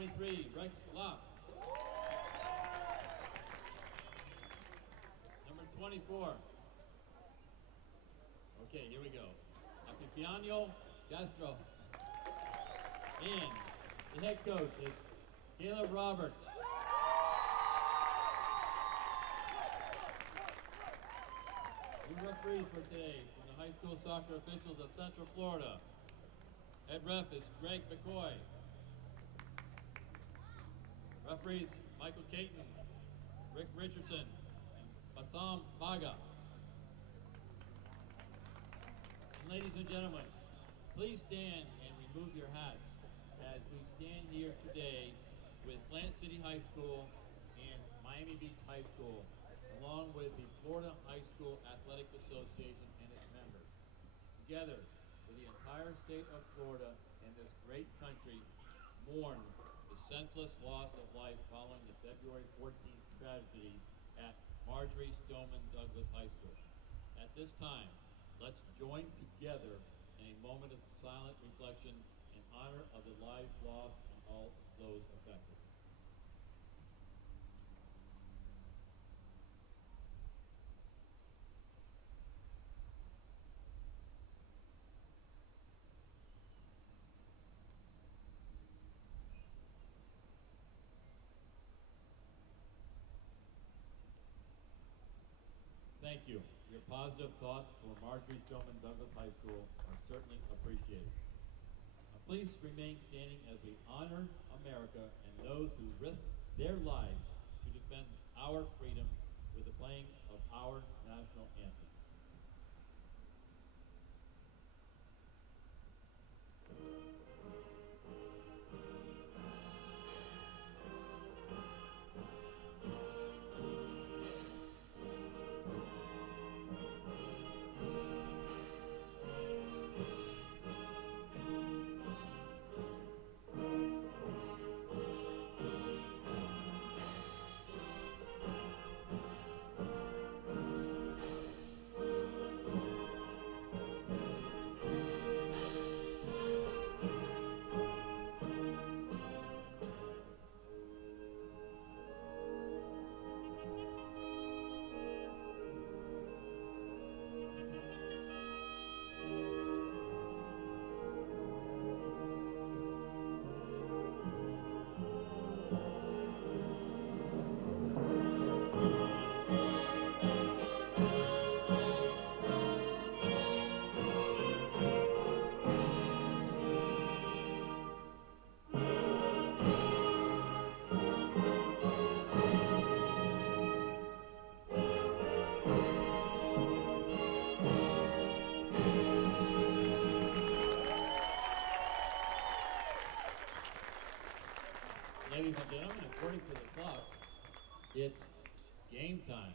23, Rex Locke. Number 24. Okay, here we go. Epifanio Castro. And the head coach is Caleb Roberts. New referees for today from the high school soccer officials of Central Florida. Head ref is Greg McCoy. Referees Michael Caton, Rick Richardson, and Bassam Baga. And ladies and gentlemen, please stand and remove your hats as we stand here today with Plant City High School and Miami Beach High School, along with the Florida High School Athletic Association and its members. Together, for the entire state of Florida and this great country, mourn the senseless loss of life following the February 14th tragedy at Marjorie Stoneman Douglas High School. At this time, let's join together in a moment of silent reflection in honor of the lives lost and all those affected. Thank you. Your positive thoughts for Marjorie Stoneman Douglas High School are certainly appreciated. Please remain standing as we honor America and those who risked their lives to defend our freedom with the playing of our national anthem. Ladies and gentlemen, according to the clock, it's game time.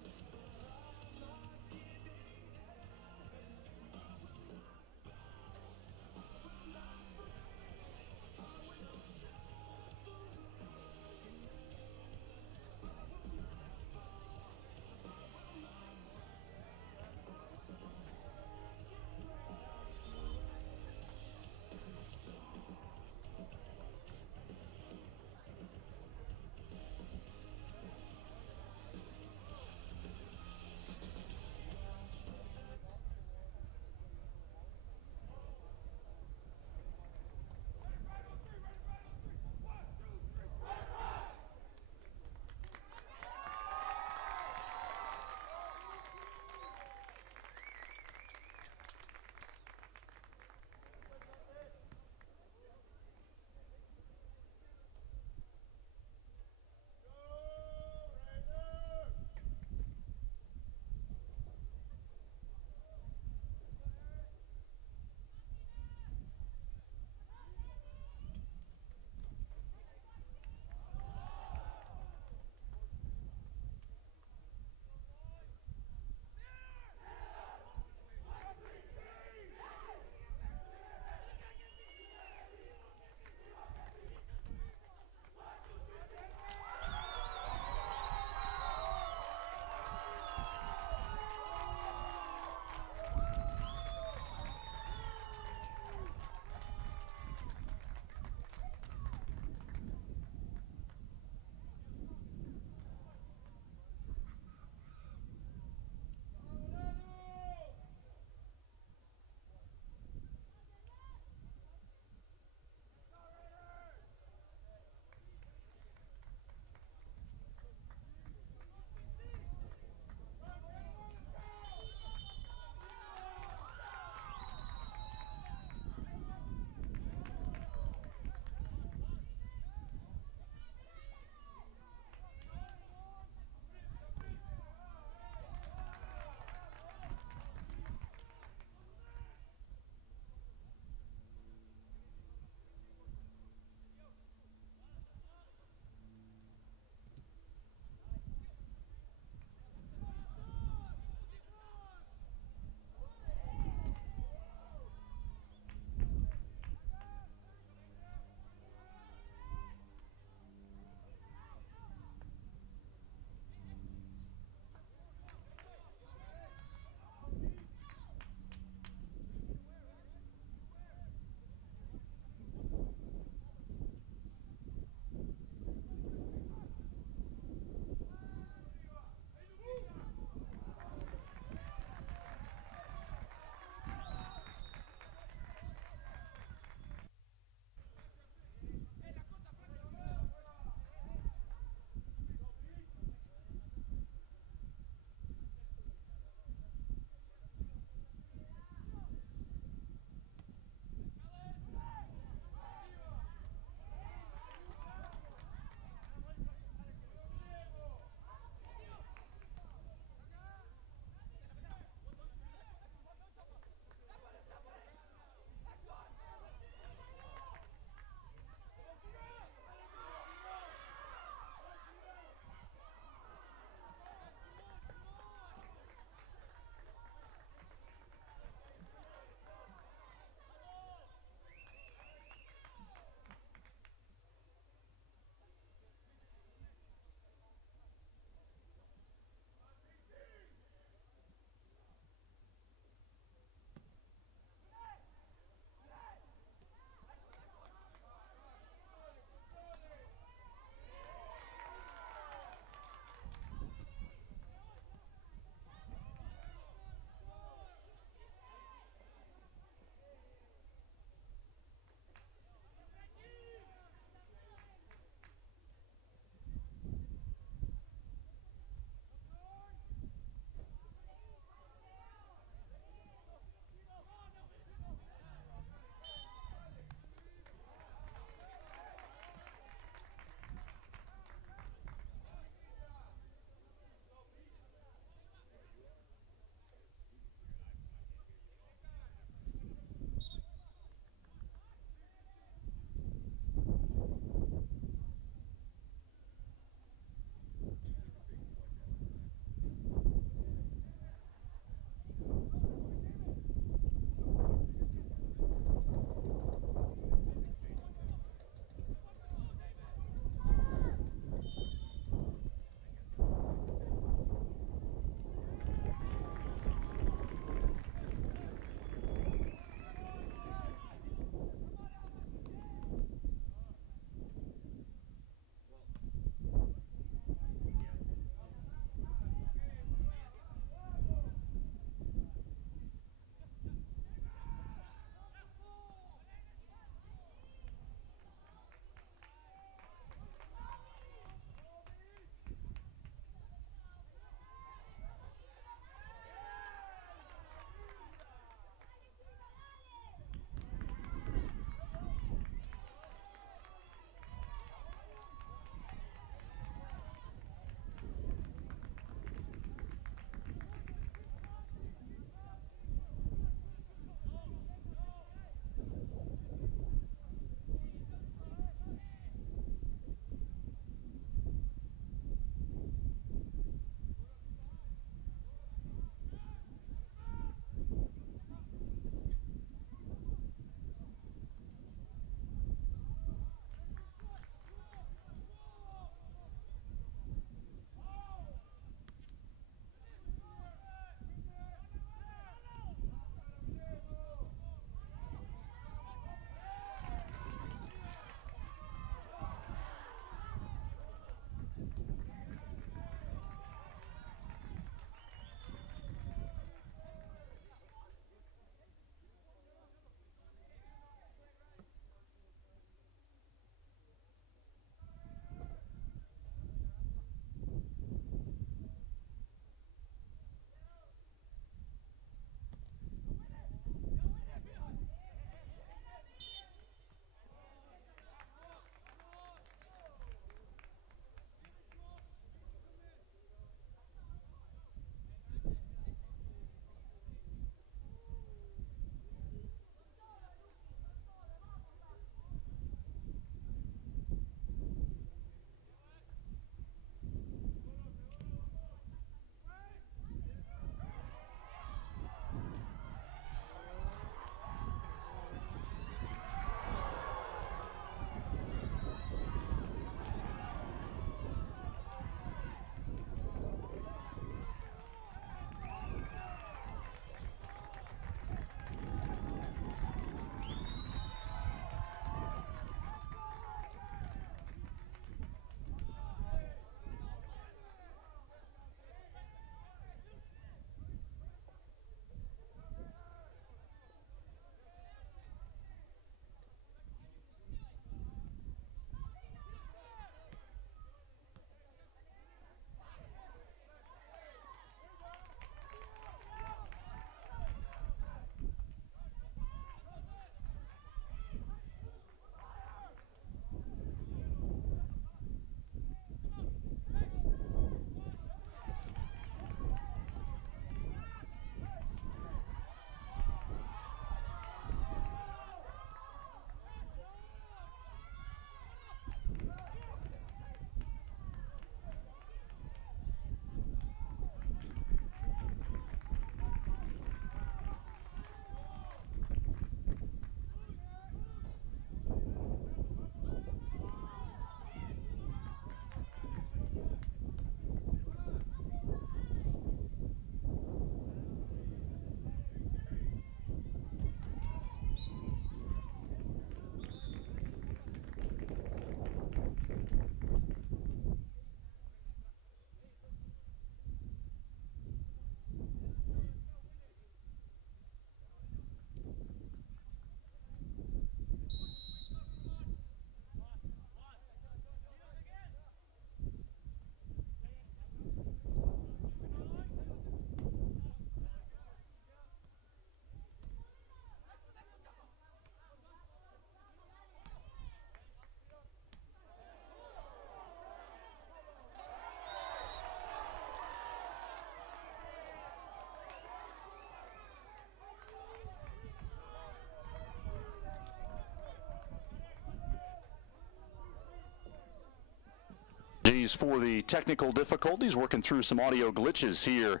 apologies for the technical difficulties, working through some audio glitches here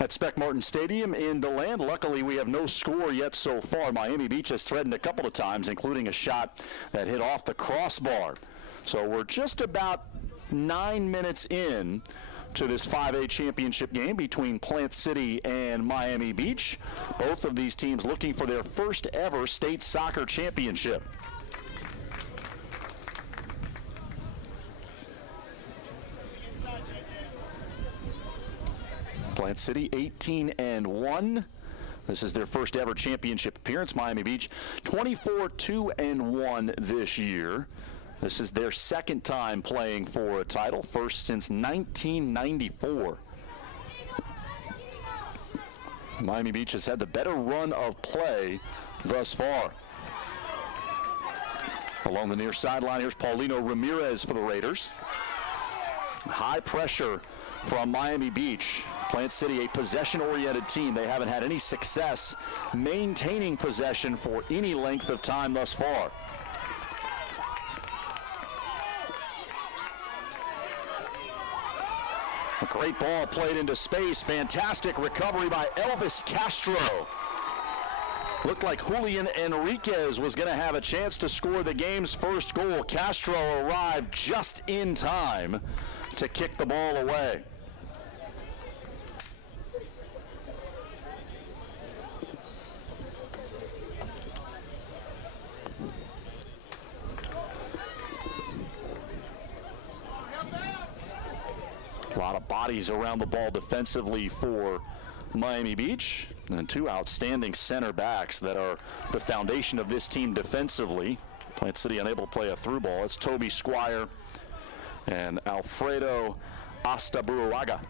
at Spec Martin Stadium in DeLand. Luckily, we have no score yet so far. Miami Beach has threatened a couple of times, including a shot that hit off the crossbar. So we're just about 9 minutes in to this 5A championship game between Plant City and Miami Beach. Both of these teams looking for their first ever state soccer championship. Plant City 18-1. This is their first ever championship appearance. Miami Beach 24-2-1 this year. This is their second time playing for a title, first since 1994. Miami Beach has had the better run of play thus far. Along the near sideline, here's Paulino Ramirez for the Raiders. High pressure from Miami Beach. Plant City, a possession-oriented team. They haven't had any success maintaining possession for any length of time thus far. A great ball played into space. Fantastic recovery by Elvis Castro. Looked like Julian Enriquez was going to have a chance to score the game's first goal. Castro arrived just in time to kick the ball away. A lot of bodies around the ball defensively for Miami Beach, and two outstanding center backs that are the foundation of this team defensively. Plant City unable to play a through ball. It's Toby Squire and Alfredo Astaburuaga.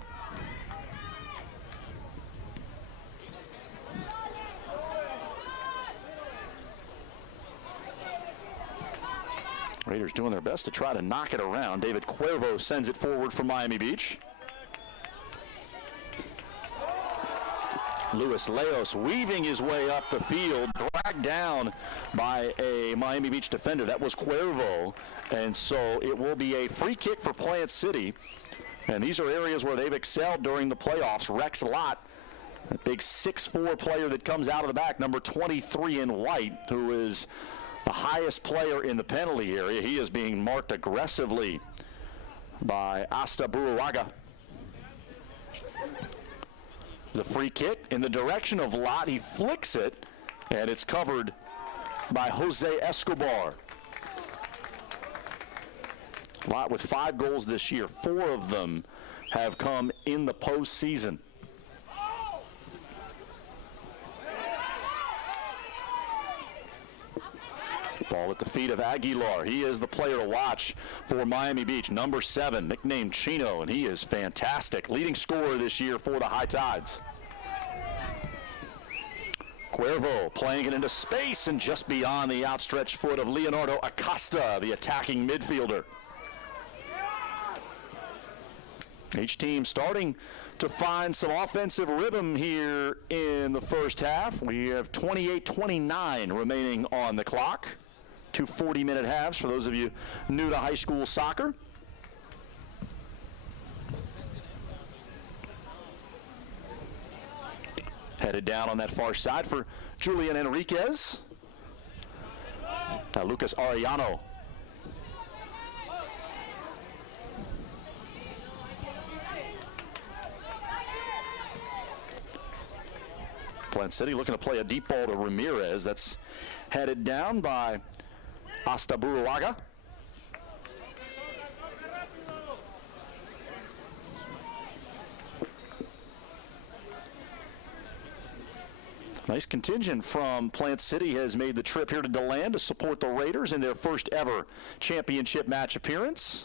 Raiders doing their best to try to knock it around. David Cuervo sends it forward for Miami Beach. Luis Leos weaving his way up the field, dragged down by a Miami Beach defender. That was Cuervo, and so it will be a free kick for Plant City. And these are areas where they've excelled during the playoffs. Rex Lott, a big 6'4" player that comes out of the back, number 23 in white, who is the highest player in the penalty area. He is being marked aggressively by Astaburuaga. The free kick in the direction of Lott. He flicks it, and it's covered by Jose Escobar. Lott with 5 goals this year. 4 of them have come in the postseason. Ball at the feet of Aguilar. He is the player to watch for Miami Beach. Number 7, nicknamed Chino, and he is fantastic. Leading scorer this year for the High Tides. Cuervo playing it into space and just beyond the outstretched foot of Leonardo Acosta, the attacking midfielder. Each team starting to find some offensive rhythm here in the first half. We have 28-29 remaining on the clock. 2 40-minute halves for those of you new to high school soccer. Headed down on that far side for Julian Enriquez. Now Lucas Arellano. Plant City looking to play a deep ball to Ramirez. That's headed down by Astaburuaga. Nice contingent from Plant City has made the trip here to DeLand to support the Raiders in their first ever championship match appearance.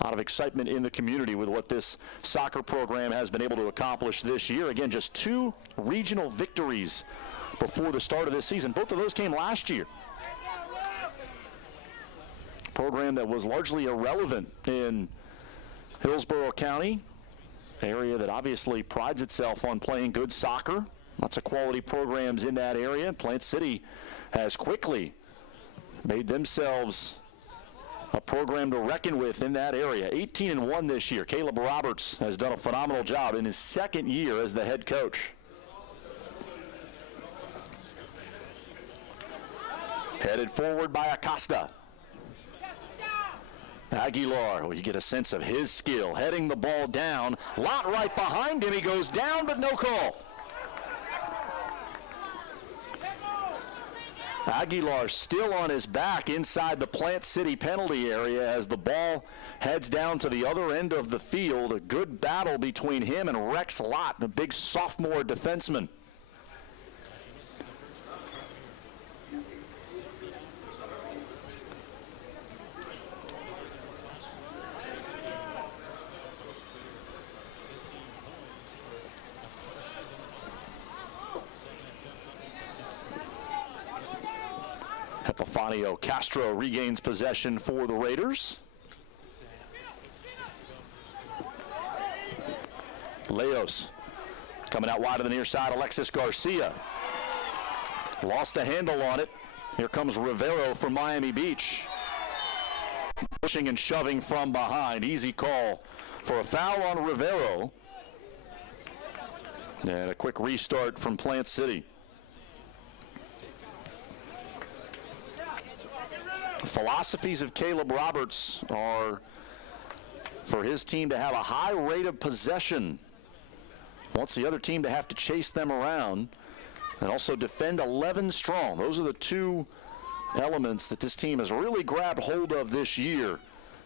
A lot of excitement in the community with what this soccer program has been able to accomplish this year. Again, just 2 regional victories before the start of this season. Both of those came last year. A program that was largely irrelevant in Hillsborough County, an area that obviously prides itself on playing good soccer. Lots of quality programs in that area. Plant City has quickly made themselves a program to reckon with in that area. 18-1 this year. Caleb Roberts has done a phenomenal job in his second year as the head coach. Headed forward by Acosta. Aguilar, well, you get a sense of his skill. Heading the ball down. Lott right behind him. He goes down, but no call. Aguilar still on his back inside the Plant City penalty area as the ball heads down to the other end of the field. A good battle between him and Rex Lott, a big sophomore defenseman. Epifanio Castro regains possession for the Raiders. Leos coming out wide of the near side. Alexis Garcia lost the handle on it. Here comes Rivero from Miami Beach. Pushing and shoving from behind. Easy call for a foul on Rivero. And a quick restart from Plant City. Philosophies of Caleb Roberts are for his team to have a high rate of possession. Wants the other team to have to chase them around and also defend 11 strong. Those are the two elements that this team has really grabbed hold of this year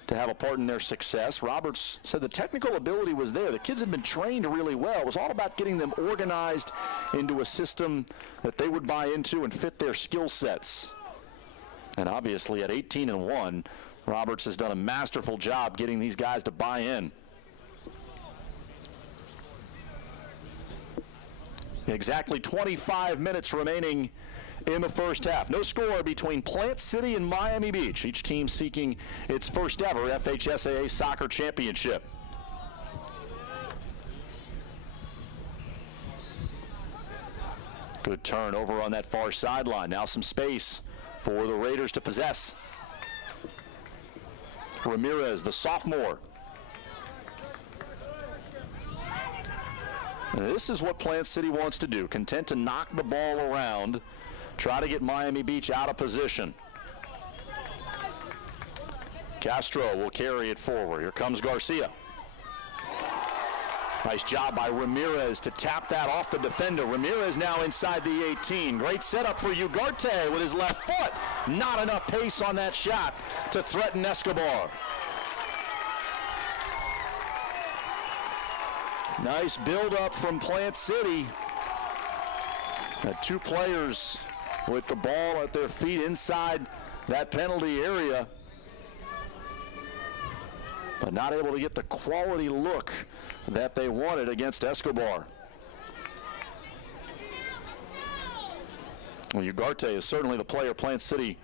to have a part in their success. Roberts said the technical ability was there. The kids had been trained really well. It was all about getting them organized into a system that they would buy into and fit their skill sets. And obviously at 18-1, Roberts has done a masterful job getting these guys to buy in. Exactly 25 minutes remaining in the first half. No score between Plant City and Miami Beach. Each team seeking its first ever FHSAA soccer championship. Good turn over on that far sideline. Now some space for the Raiders to possess. Ramirez, the sophomore. And this is what Plant City wants to do. Content to knock the ball around, try to get Miami Beach out of position. Castro will carry it forward. Here comes Garcia. Nice job by Ramirez to tap that off the defender. Ramirez now inside the 18. Great setup for Ugarte with his left foot. Not enough pace on that shot to threaten Escobar. Nice build-up from Plant City. Two players with the ball at their feet inside that penalty area, but not able to get the quality look that they wanted against Escobar. Well, Ugarte is certainly the player Plant City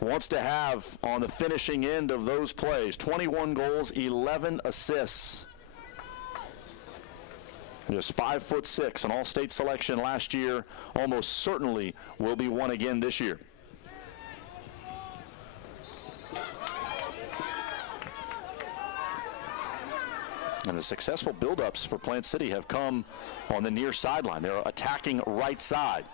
wants to have on the finishing end of those plays. 21 goals, 11 assists. Just 5'6", an all-state selection last year. Almost certainly will be one again this year. And the successful buildups for Plant City have come on the near sideline. They're attacking right side.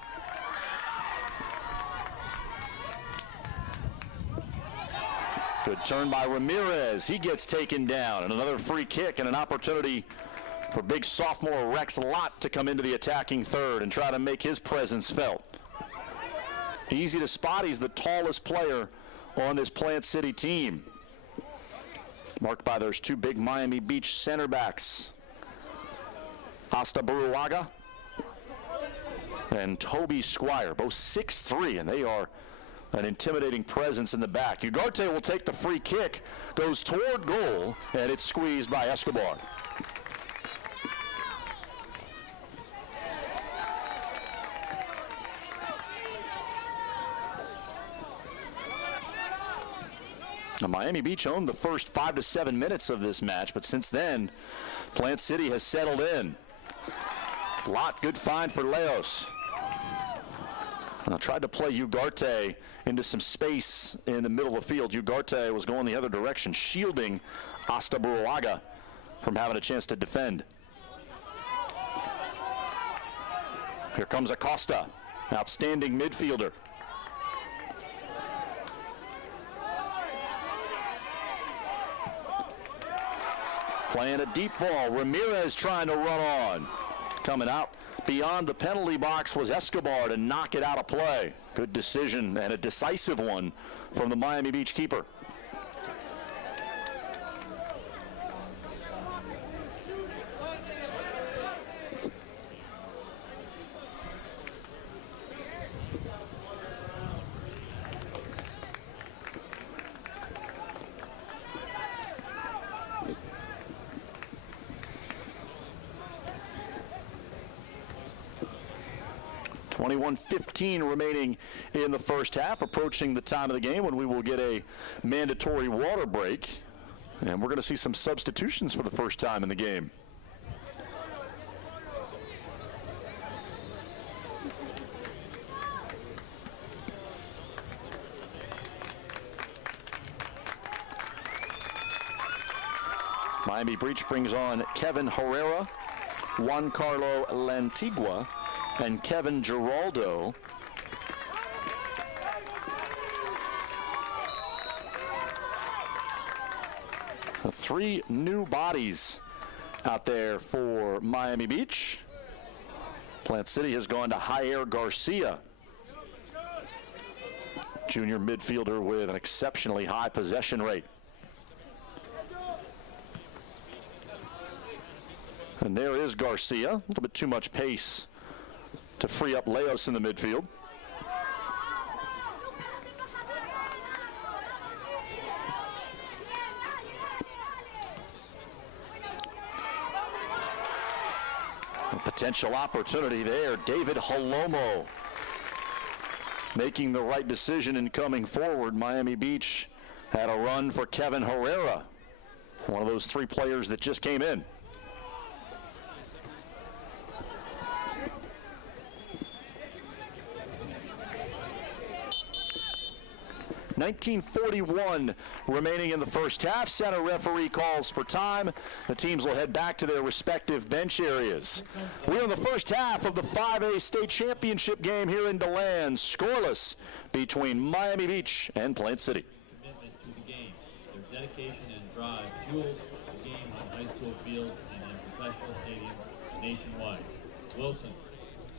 Good turn by Ramirez. He gets taken down. And another free kick and an opportunity for big sophomore Rex Lott to come into the attacking third and try to make his presence felt. Easy to spot. He's the tallest player on this Plant City team. Marked by those two big Miami Beach center backs, Asta Buruaga and Toby Squire, both 6'3", and they are an intimidating presence in the back. Ugarte will take the free kick, goes toward goal, and it's squeezed by Escobar. Now, Miami Beach owned the first 5 to 7 minutes of this match, but since then, Plant City has settled in. Lott, good find for Leos. Tried to play Ugarte into some space in the middle of the field. Ugarte was going the other direction, shielding Astaburuaga from having a chance to defend. Here comes Acosta, outstanding midfielder. Playing a deep ball. Ramirez trying to run on. Coming out beyond the penalty box was Escobar to knock it out of play. Good decision and a decisive one from the Miami Beach keeper. .15 remaining in the first half, approaching the time of the game when we will get a mandatory water break. And we're going to see some substitutions for the first time in the game. Miami Beach brings on Kevin Herrera, Juan Carlo Lantigua, and Kevin Giraldo. The 3 new bodies out there for Miami Beach. Plant City has gone to Jair Garcia, junior midfielder with an exceptionally high possession rate. And there is Garcia, a little bit too much pace to free up Leos in the midfield. A potential opportunity there. David Holomo making the right decision and coming forward. Miami Beach had a run for Kevin Herrera, one of those 3 players that just came in. 19:41 remaining in the first half. Center referee calls for time. The teams will head back to their respective bench areas. We're in the first half of the 5A state championship game here in DeLand. Scoreless between Miami Beach and Plant City. Commitment to the game. Their dedication and drive fuels the game on high school fields and in professional stadiums nationwide. Wilson,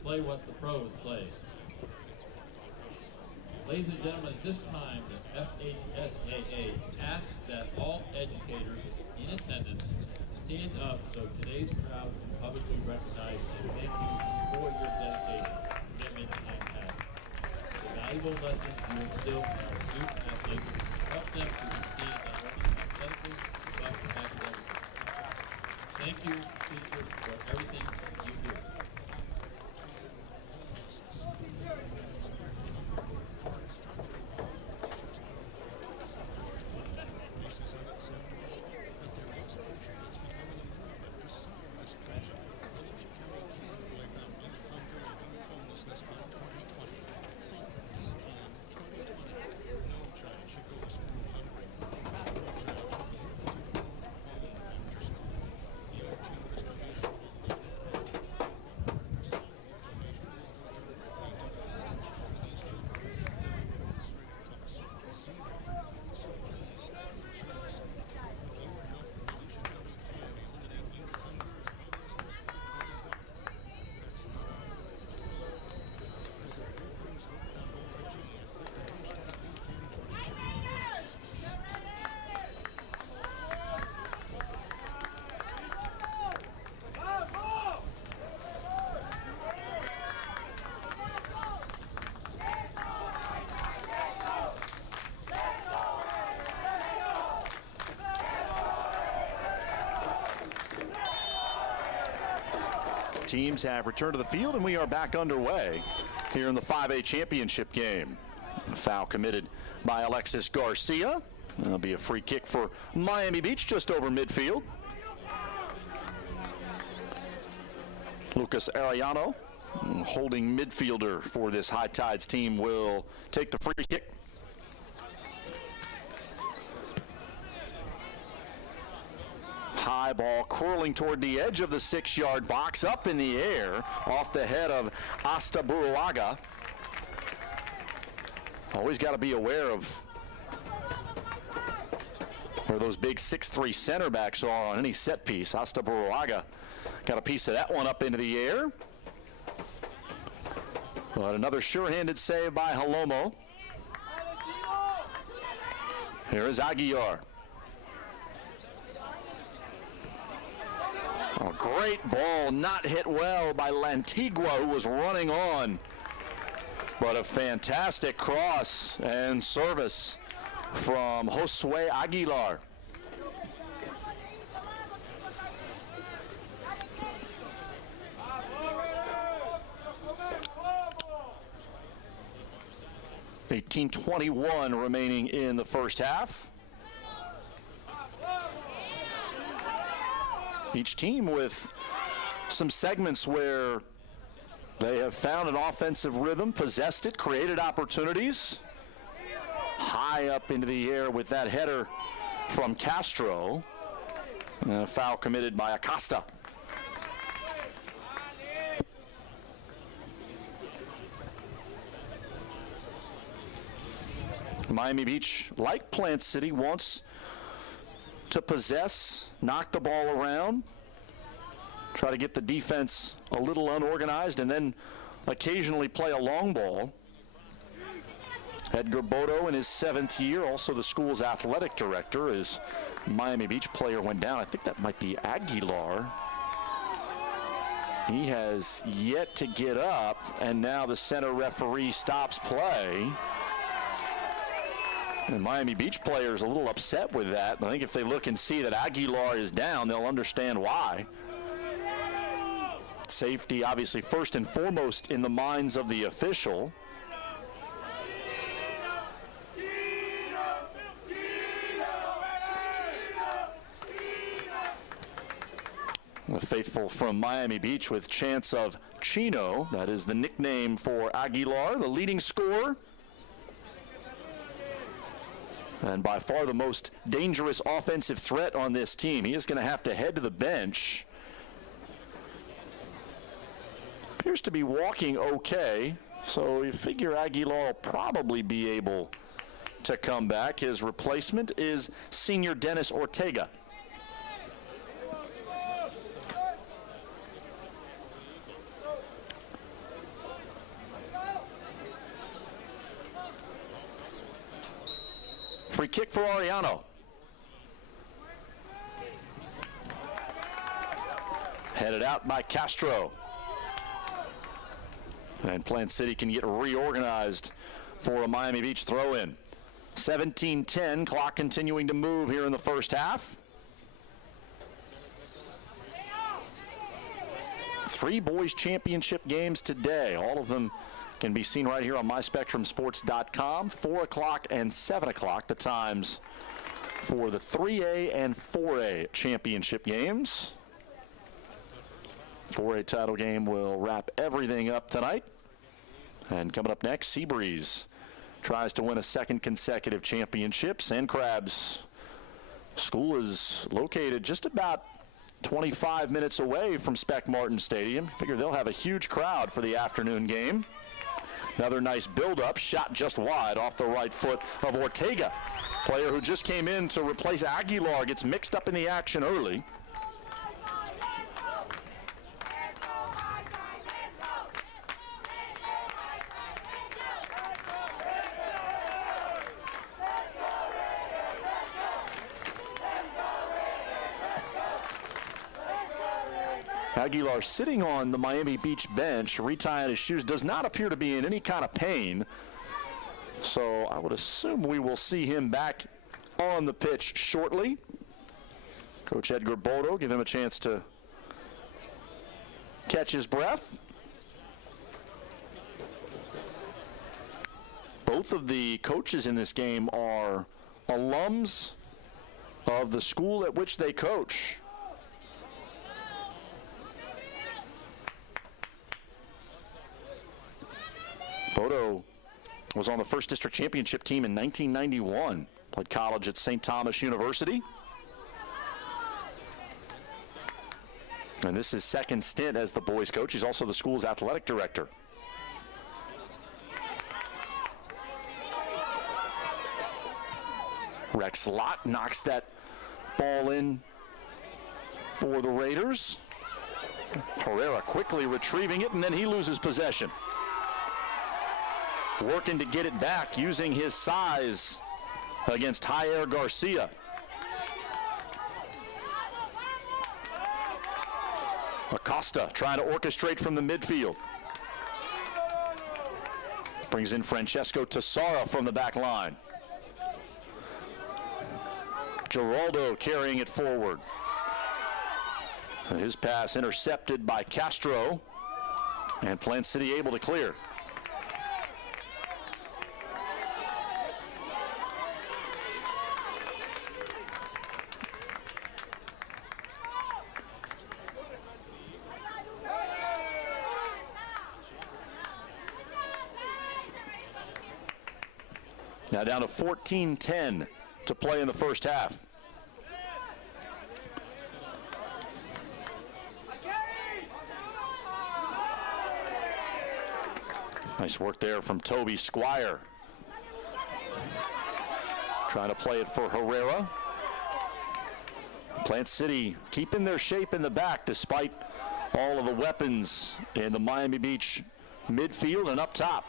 play what the pros play. Ladies and gentlemen, at this time, the FHSAA asks that all educators in attendance stand up so today's crowd can publicly recognize and thank you for your dedication, commitment, and passion. The valuable lessons you instill in our student athletes help them to succeed not only athletically, but academically. Thank you, teachers, for everything you do. Teams have returned to the field, and we are back underway here in the 5A championship game. Foul committed by Alexis Garcia. That'll be a free kick for Miami Beach just over midfield. Lucas Arellano Holding midfielder for this High Tides team will take the free kick. High ball curling toward the edge of the 6-yard box, up in the air off the head of Asta Buruaga. Always got to be aware of where those big 6'3" center backs are on any set piece. Asta Buruaga got a piece of that one up into the air. But another sure-handed save by Halomo. Here is Aguilar. A great ball, not hit well by Lantigua, who was running on. But a fantastic cross and service from Josue Aguilar. .18:21 remaining in the first half. Each team with some segments where they have found an offensive rhythm, possessed it, created opportunities. High up into the air with that header from Castro. And a foul committed by Acosta. Miami Beach, like Plant City, wants to possess, knock the ball around, try to get the defense a little unorganized, and then occasionally play a long ball. Edgar Bodo in his 7th year, also the school's athletic director, as Miami Beach player went down. I think that might be Aguilar. He has yet to get up, and now the center referee stops play. And Miami Beach players a little upset with that. I think if they look and see that Aguilar is down, they'll understand why. Safety, obviously, first and foremost in the minds of the official. The faithful from Miami Beach with chants of Chino. That is the nickname for Aguilar, the leading scorer. And by far the most dangerous offensive threat on this team. He is going to have to head to the bench. Appears to be walking okay, so you figure Aguilar will probably be able to come back. His replacement is senior Dennis Ortega. Free kick for Arellano. Headed out by Castro. And Plant City can get reorganized for a Miami Beach throw-in. 17-10, clock continuing to move here in the first half. 3 boys championship games today. All of them can be seen right here on myspectrumsports.com. 4 o'clock and 7 o'clock, the times for the 3A and 4A championship games. 4A title game will wrap everything up tonight. And coming up next, Seabreeze tries to win a 2nd consecutive championship. Sand Crabs School is located just about 25 minutes away from Spec Martin Stadium. Figure they'll have a huge crowd for the afternoon game. Another nice build-up, shot just wide off the right foot of Ortega. Player who just came in to replace Aguilar gets mixed up in the action early. Aguilar sitting on the Miami Beach bench, retying his shoes, does not appear to be in any kind of pain. So I would assume we will see him back on the pitch shortly. Coach Edgar Bodo, give him a chance to catch his breath. Both of the coaches in this game are alums of the school at which they coach. Bodo was on the first district championship team in 1991. Played college at St. Thomas University. And this is his second stint as the boys coach. He's also the school's athletic director. Rex Lott knocks that ball in for the Raiders. Herrera quickly retrieving it, and then he loses possession. Working to get it back using his size against Jair Garcia. Acosta trying to orchestrate from the midfield. Brings in Francesco Tessara from the back line. Geraldo carrying it forward. His pass intercepted by Castro, and Plant City able to clear. Now down to 14-10 to play in the first half. Nice work there from Toby Squire. Trying to play it for Herrera. Plant City keeping their shape in the back despite all of the weapons in the Miami Beach midfield and up top.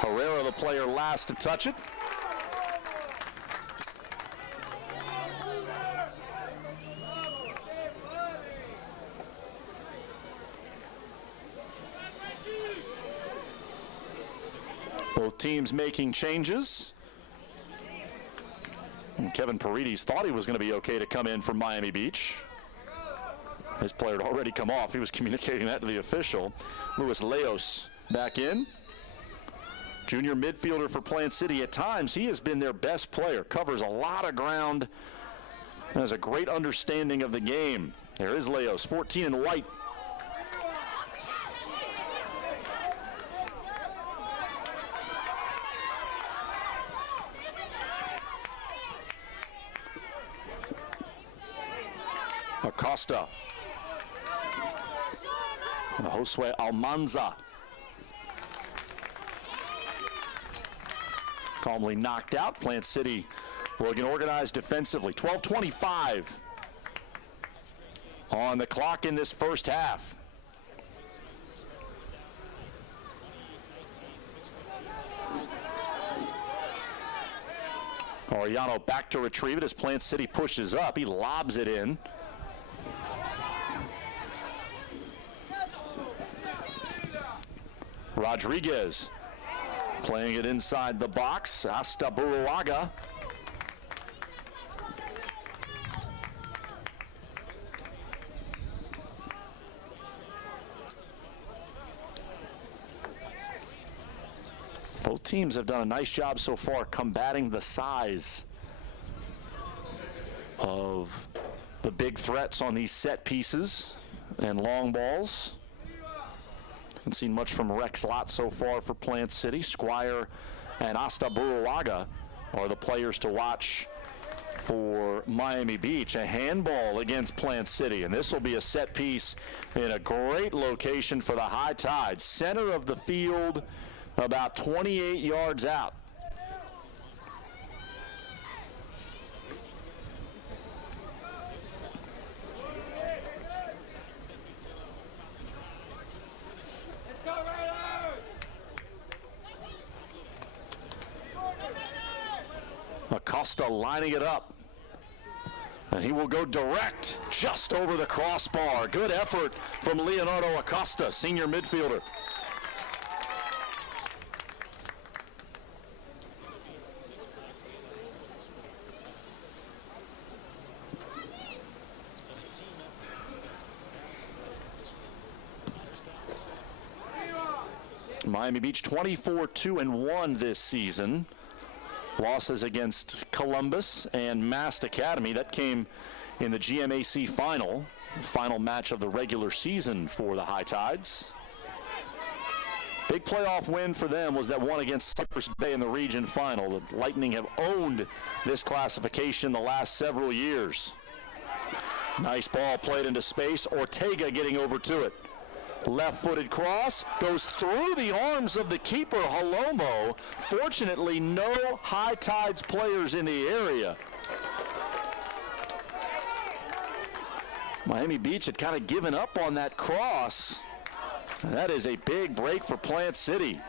Herrera, the player last to touch it. Both teams making changes. And Kevin Paredes thought he was going to be okay to come in for Miami Beach. His player had already come off. He was communicating that to the official. Luis Leos back in. Junior midfielder for Plant City. At times, he has been their best player. Covers a lot of ground. Has a great understanding of the game. There is Leos, 14 in white. Acosta. Josue Almanza. Calmly knocked out. Plant City looking organized defensively. 12:25 on the clock in this first half. Ariano back to retrieve it as Plant City pushes up. He lobs it in. Rodriguez playing it inside the box. Astaburuaga. Both teams have done a nice job so far combating the size of the big threats on these set pieces and long balls. Haven't seen much from Rex Lott so far for Plant City. Squire and Astaburuaga are the players to watch for Miami Beach. A handball against Plant City, and this will be a set piece in a great location for the high tide. Center of the field, about 28 yards out. Acosta lining it up. And he will go direct just over the crossbar. Good effort from Leonardo Acosta, senior midfielder. Miami Beach 24-2-1 this season. losses against Columbus and Mast Academy. That came in the GMAC final match of the regular season for the High Tides. Big playoff win for them was that one against Cypress Bay in the region final. The Lightning have owned this classification the last several years. Nice ball played into space. Ortega getting over to it. Left-footed cross goes through the arms of the keeper, Halomo. Fortunately, no High Tides players in the area. Miami Beach had kind of given up on that cross. That is a big break for Plant City.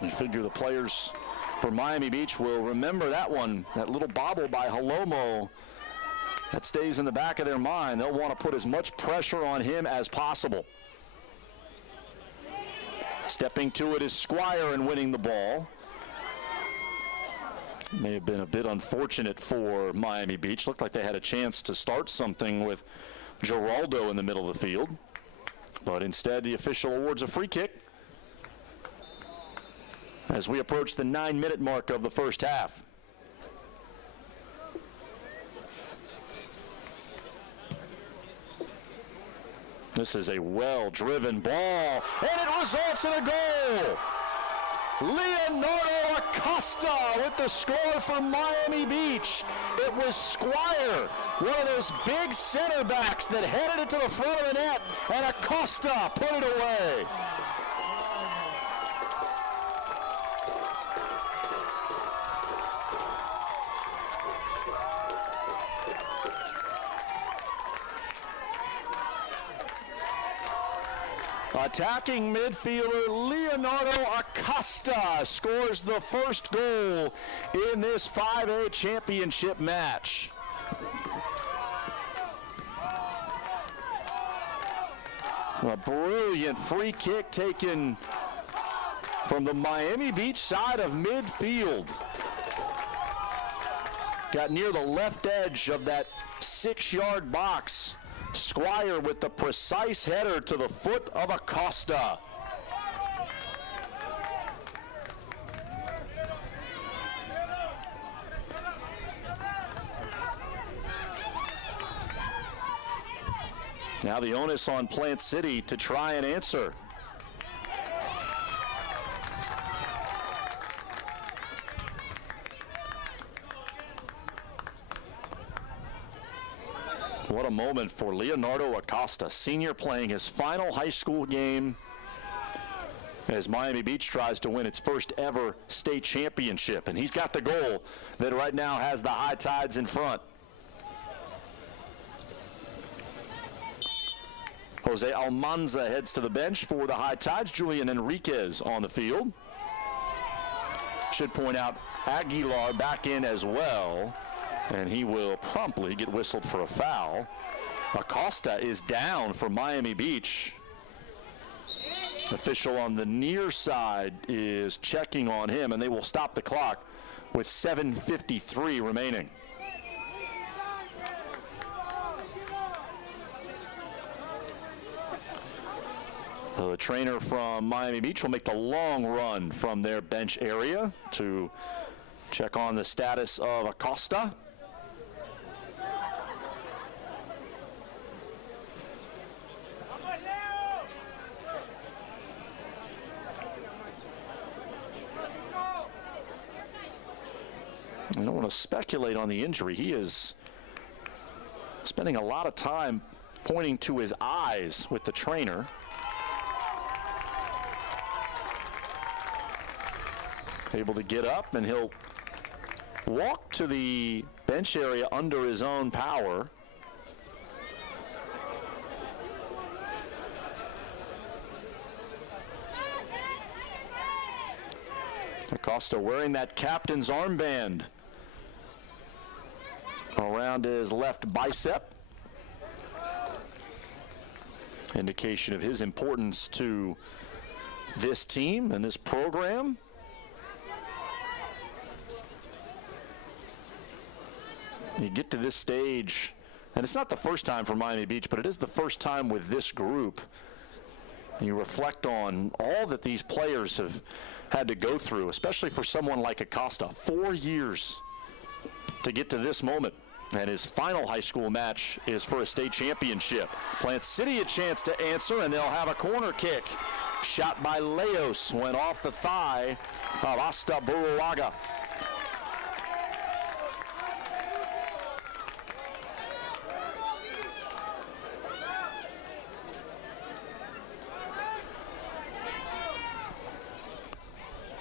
You figure the players for Miami Beach will remember that one, that little bobble by Halomo. That stays in the back of their mind. They'll want to put as much pressure on him as possible. Stepping to it is Squire and winning the ball. May have been a bit unfortunate for Miami Beach. Looked like they had a chance to start something with Geraldo in the middle of the field. But instead, the official awards a free kick as we approach the 9-minute mark of the first half. This is a well-driven ball, and it results in a goal. Leonardo Acosta with the score for Miami Beach. It was Squire, one of those big center backs that headed it to the front of the net, and Acosta put it away. Attacking midfielder Leonardo Acosta scores the first goal in this 5A championship match. A brilliant free kick taken from the Miami Beach side of midfield. Got near the left edge of that 6-yard box. Squire with the precise header to the foot of Acosta. Now the onus on Plant City to try and answer. What a moment for Leonardo Acosta, senior, playing his final high school game as Miami Beach tries to win its first ever state championship. And he's got the goal that right now has the High Tides in front. Jose Almanza heads to the bench for the High Tides. Julian Enriquez on the field. Should point out Aguilar back in as well, and he will promptly get whistled for a foul. Acosta is down for Miami Beach. Official on the near side is checking on him, and they will stop the clock with 7:53 remaining. So the trainer from Miami Beach will make the long run from their bench area to check on the status of Acosta. I don't want to speculate on the injury. He is spending a lot of time pointing to his eyes with the trainer. Able to get up, and he'll walk to the bench area under his own power. Acosta wearing that captain's armband around his left bicep. Indication of his importance to this team and this program. You get to this stage, and it's not the first time for Miami Beach, but it is the first time with this group You reflect on all that these players have had to go through, especially for someone like Acosta. 4 years to get to this moment. And his final high school match is for a state championship. Plant City a chance to answer, and they'll have a corner kick. Shot by Leos, went off the thigh of Asta Burulaga.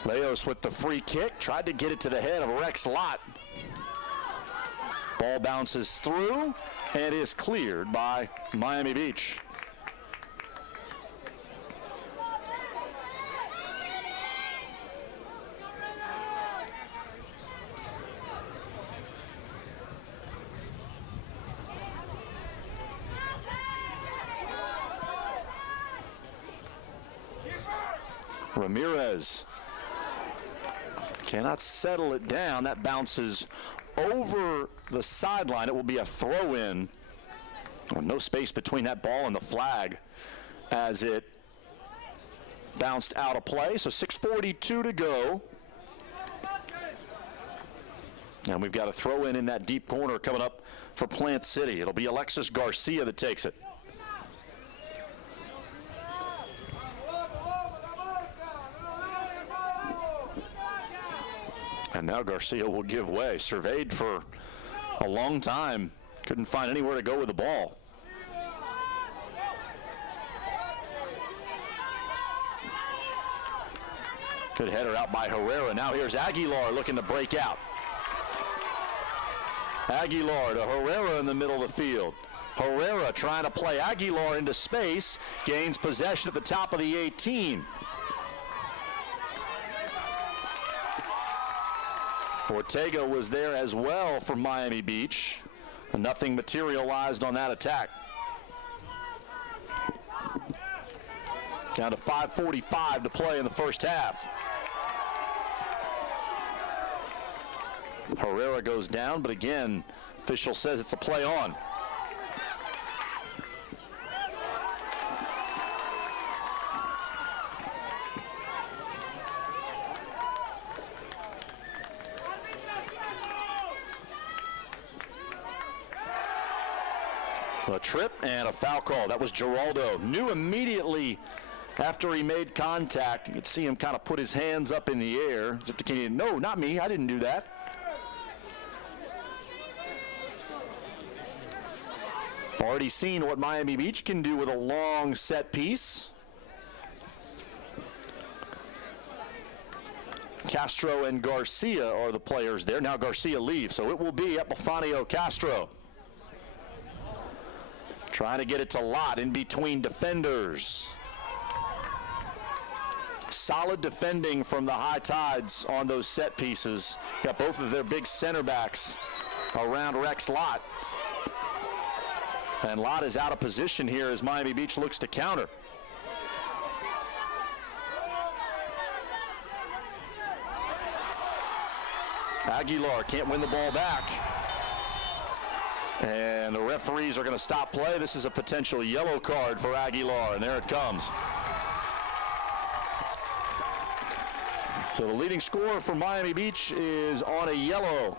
Leos with the free kick, tried to get it to the head of Rex Lott. Ball bounces through and is cleared by Miami Beach. Ramirez cannot settle it down. That bounces over the sideline. It will be a throw-in. No space between that ball and the flag as it bounced out of play. So 6:42 to go. And we've got a throw-in in that deep corner coming up for Plant City. It'll be Alexis Garcia that takes it. And now Garcia will give way. Surveyed for a long time. Couldn't find anywhere to go with the ball. Good header out by Herrera. Now here's Aguilar looking to break out. Aguilar to Herrera in the middle of the field. Herrera trying to play Aguilar into space. Gains possession at the top of the 18. Ortega was there as well for Miami Beach. And nothing materialized on that attack. Down to 5:45 to play in the first half. Herrera goes down, but again, official says it's a play on. A trip and a foul call. That was Geraldo. Knew immediately after he made contact. You could see him kind of put his hands up in the air as if to Canadian. No, not me. I didn't do that. Already seen what Miami Beach can do with a long set piece. Castro and Garcia are the players there. Now Garcia leaves, so it will be Epifanio Castro. Trying to get it to Lott in between defenders. Solid defending from the High Tides on those set pieces. Got both of their big center backs around Rex Lott. And Lott is out of position here as Miami Beach looks to counter. Aguilar can't win the ball back. And the referees are going to stop play. This is a potential yellow card for Aguilar, and there it comes. So the leading scorer for Miami Beach is on a yellow.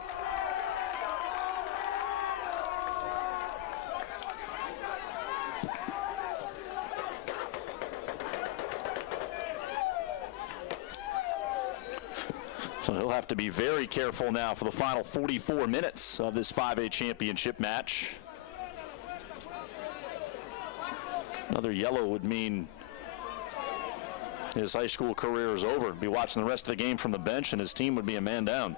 So he'll have to be very careful now for the final 44 minutes of this 5A championship match. Another yellow would mean his high school career is over. Be watching the rest of the game from the bench, and his team would be a man down.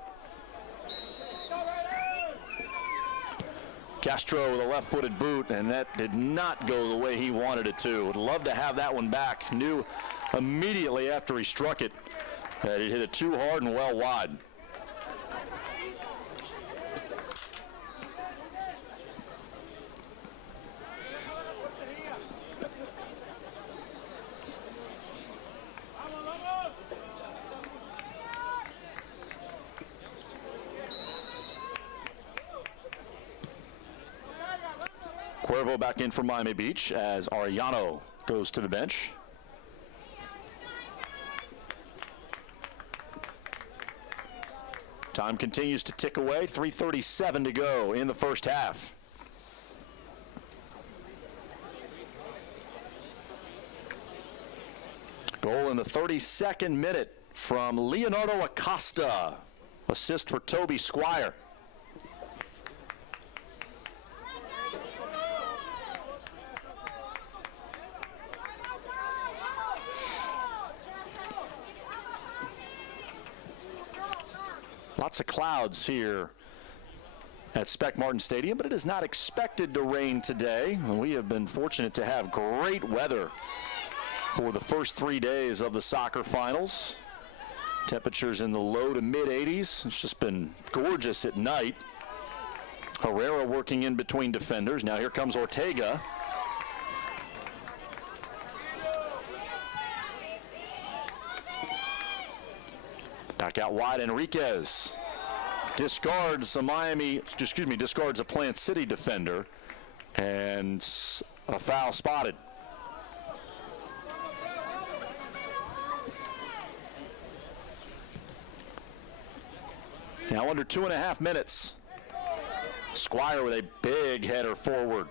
Castro with a left-footed boot, and that did not go the way he wanted it to. Would love to have that one back. Knew immediately after he struck it that he hit it too hard and well wide. Cuervo back in for Miami Beach as Arellano goes to the bench. Time continues to tick away. 3:37 to go in the first half. Goal in the 32nd minute from Leonardo Acosta. Assist for Toby Squire. Lots of clouds here at Spec Martin Stadium, but it is not expected to rain today. We have been fortunate to have great weather for the first 3 days of the soccer finals. Temperatures in the low to mid 80s. It's just been gorgeous at night. Herrera working in between defenders. Now here comes Ortega. Back out wide, Enriquez discards a Plant City defender, and a foul spotted. Now under 2.5 minutes. Squire with a big header forward.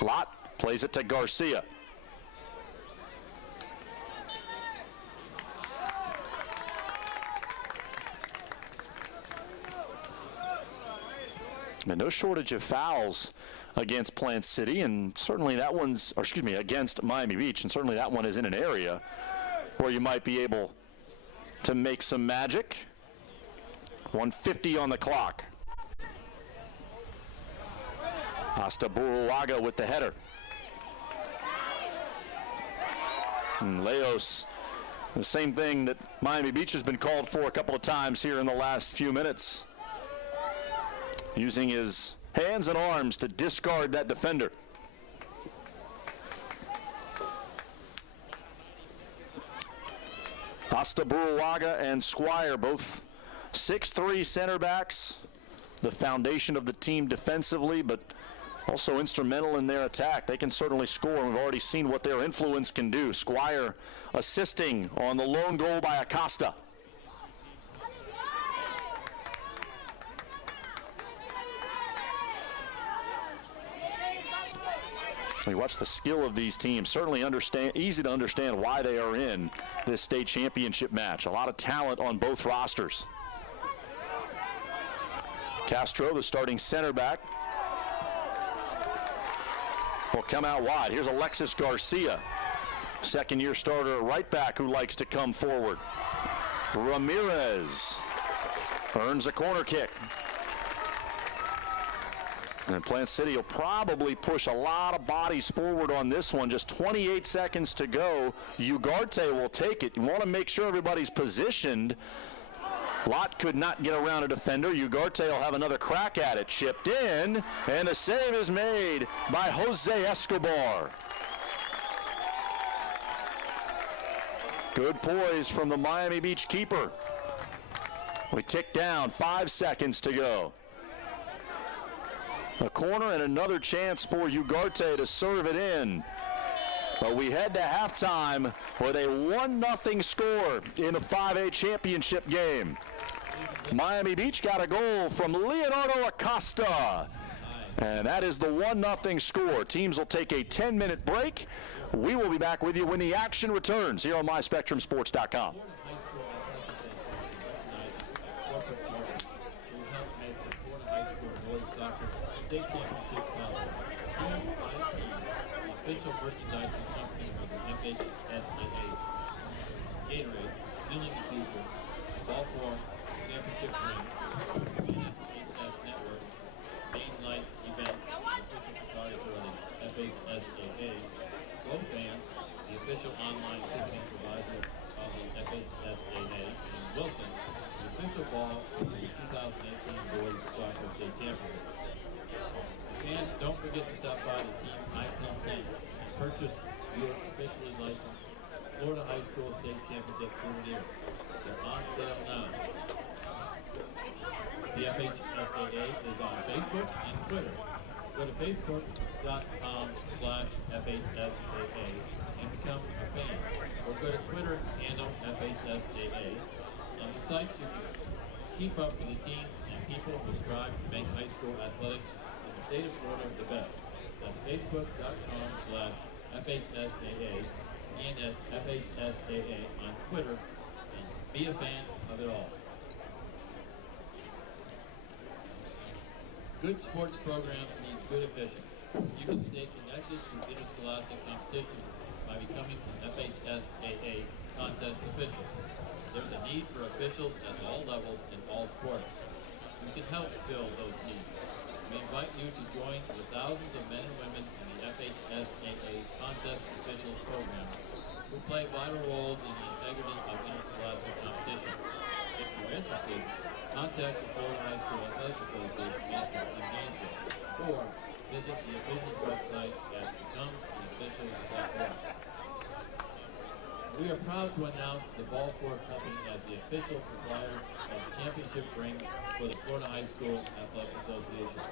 Lott plays it to Garcia. And no shortage of fouls against Plant City, and certainly that one's, against Miami Beach, and certainly that one is in an area where you might be able to make some magic. 1:50 on the clock. Hasta Buruaga with the header. And Leos, the same thing that Miami Beach has been called for a couple of times here in the last few minutes. Using his hands and arms to discard that defender. Hasta Buruaga and Squire, both 6'3" center backs, the foundation of the team defensively, but also instrumental in their attack. They can certainly score, and we've already seen what their influence can do. Squire assisting on the lone goal by Acosta. You watch the skill of these teams. Certainly easy to understand why they are in this state championship match. A lot of talent on both rosters. Castro, the starting center back, will come out wide. Here's Alexis Garcia, second-year starter at right back, who likes to come forward. Ramirez earns a corner kick. And Plant City will probably push a lot of bodies forward on this one. Just 28 seconds to go. Ugarte will take it. You want to make sure everybody's positioned. Lott could not get around a defender. Ugarte will have another crack at it. Chipped in, and a save is made by Jose Escobar. Good poise from the Miami Beach keeper. We tick down, 5 seconds to go. A corner and another chance for Ugarte to serve it in. But we head to halftime with a 1-0 score in a 5A championship game. Miami Beach got a goal from Leonardo Acosta. And that is the 1-0 score. Teams will take a 10-minute break. We will be back with you when the action returns here on MySpectrumSports.com. State championship concert. Team by team, official merchandising company of the FHSAA. Gatorade, Milling Future, Ball Form, Championship Ring, FHS Network, Main Light Event, official photographer of the FHSAA. Glow Fans, the official online ticketing provider of the FHSAA, and Wilson, the official ball for the 2018 Boys Soccer State Championship. Fans, don't forget to stop by the Team IP tent and purchase your officially licensed Florida High School State Championship souvenir. They're on sale now. The FHSAA is on Facebook and Twitter. Go to facebook.com/FHSAA and become a fan. Or go to Twitter handle sites you can keep up with the teams and people who strive to make high school athletics in the state of Florida the best. That's Facebook.com/FHSAA and at FHSAA on Twitter, and be a fan of it all. Good sports programs need good officials. You can stay connected to interscholastic competition by becoming an FHSAA contest official. There's a need for officials at all levels in all sports. We can help fill those needs. We invite you to join the thousands of men and women in the FHSAA contest officials program who play vital roles in the integrity of interscholastic competition. If you're interested, contact the Florida High School Athletic Association office in Gainesville or visit the officials website at becometheofficials.org. We are proud to announce the Ball Sport Company as the official supplier of the championship ring for the Florida High School Athletic Association.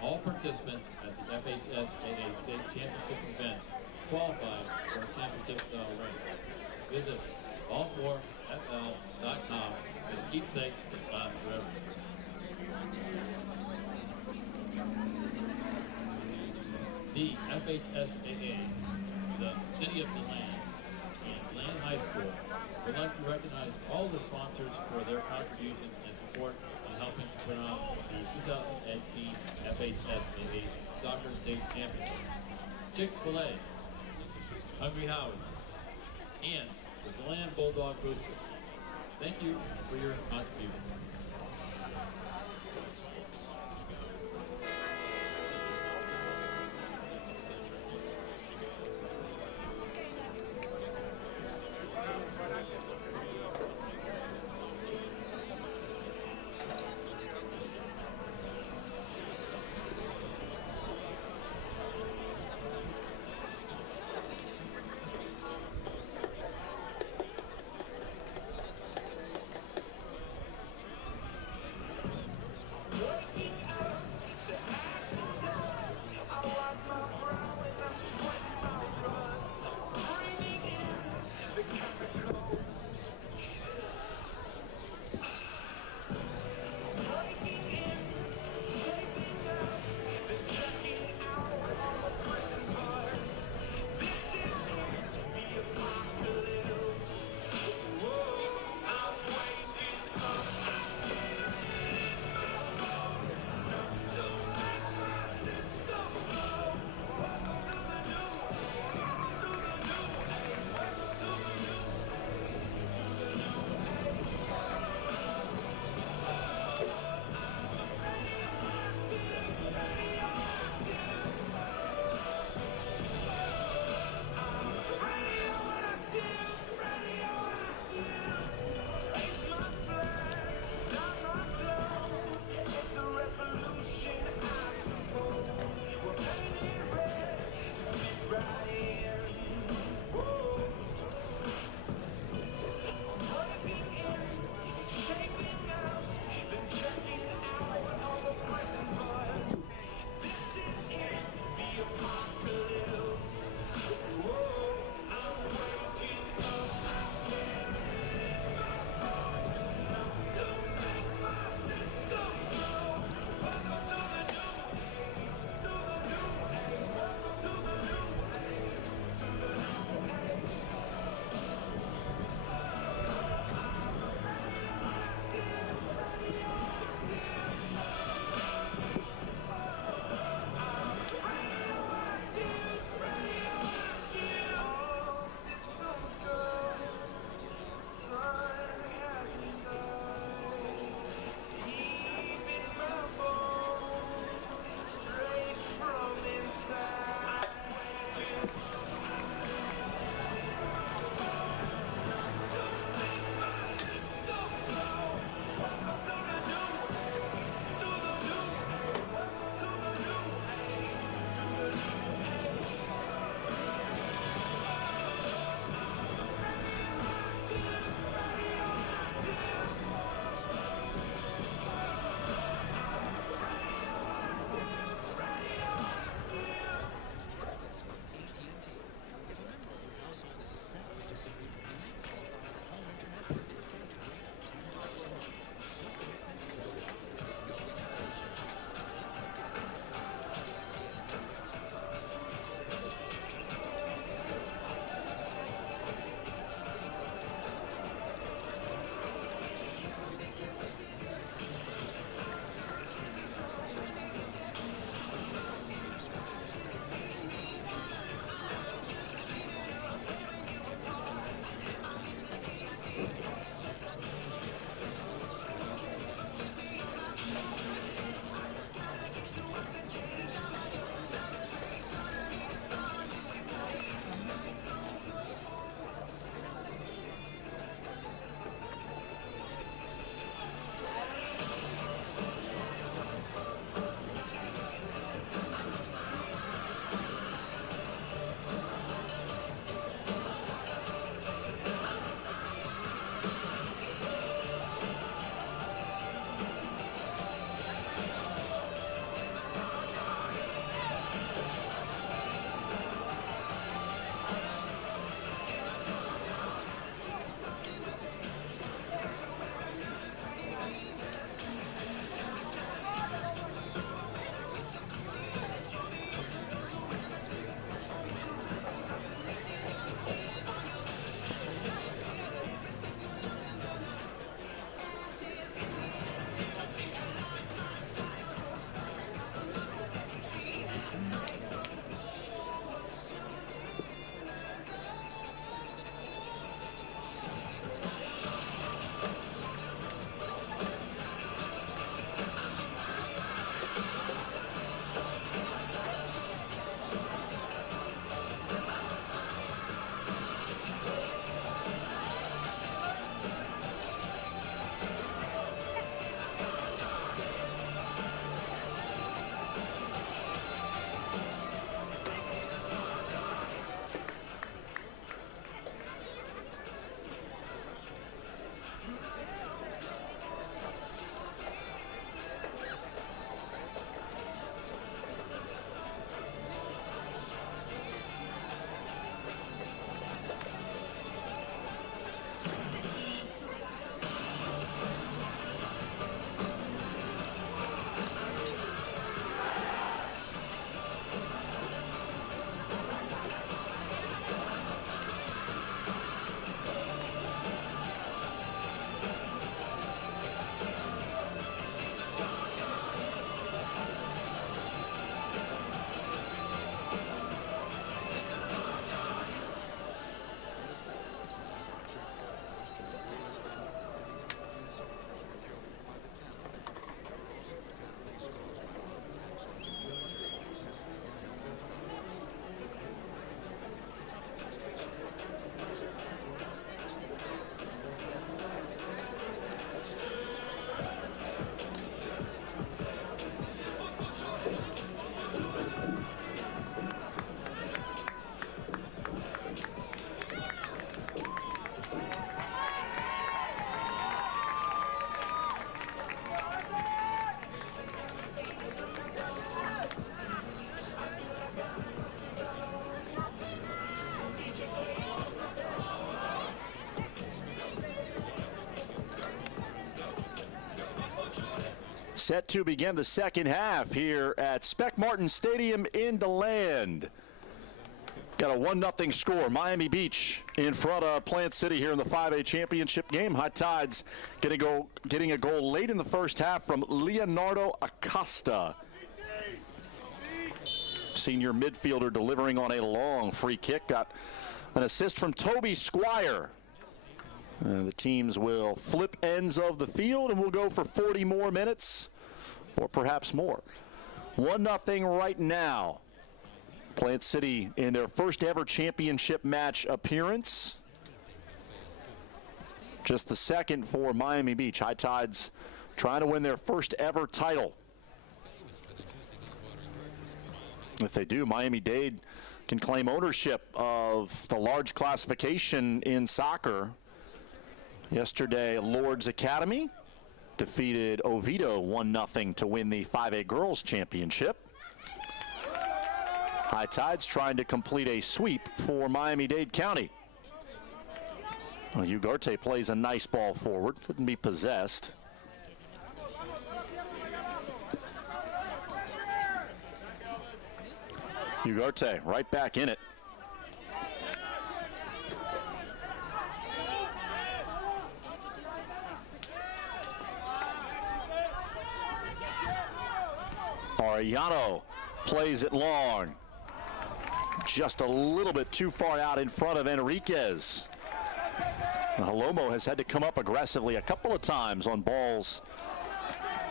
All participants at the FHSAA State Championship event qualify for a championship-style ring. Visit ball4fl.com for the keepsakes that last forever. The FHSAA, the City of DeLand, and DeLand High School would like to recognize all the sponsors for their contributions and support in helping to put on the 2018 FHSAA Soccer State Championship. Chick-fil-A, Hungry Howie's, and the DeLand Bulldog Boosters. Thank you for your contribution. Set to begin the second half here at Spec Martin Stadium in DeLand. Got a 1-0 score. Miami Beach in front of Plant City here in the 5A championship game. High Tides getting a goal late in the first half from Leonardo Acosta. Senior midfielder delivering on a long free kick. Got an assist from Toby Squire. The teams will flip ends of the field and we'll go for 40 more minutes or perhaps more. 1-0 right now. Plant City in their first ever championship match appearance. Just the second for Miami Beach. High Tides trying to win their first ever title. If they do, Miami-Dade can claim ownership of the large classification in soccer. Yesterday, Lord's Academy defeated Oviedo 1-0 to win the 5A Girls Championship. High Tides trying to complete a sweep for Miami-Dade County. Well, Ugarte plays a nice ball forward. Couldn't be possessed. Ugarte right back in it. Arellano plays it long. Just a little bit too far out in front of Enriquez. Halomo has had to come up aggressively a couple of times on balls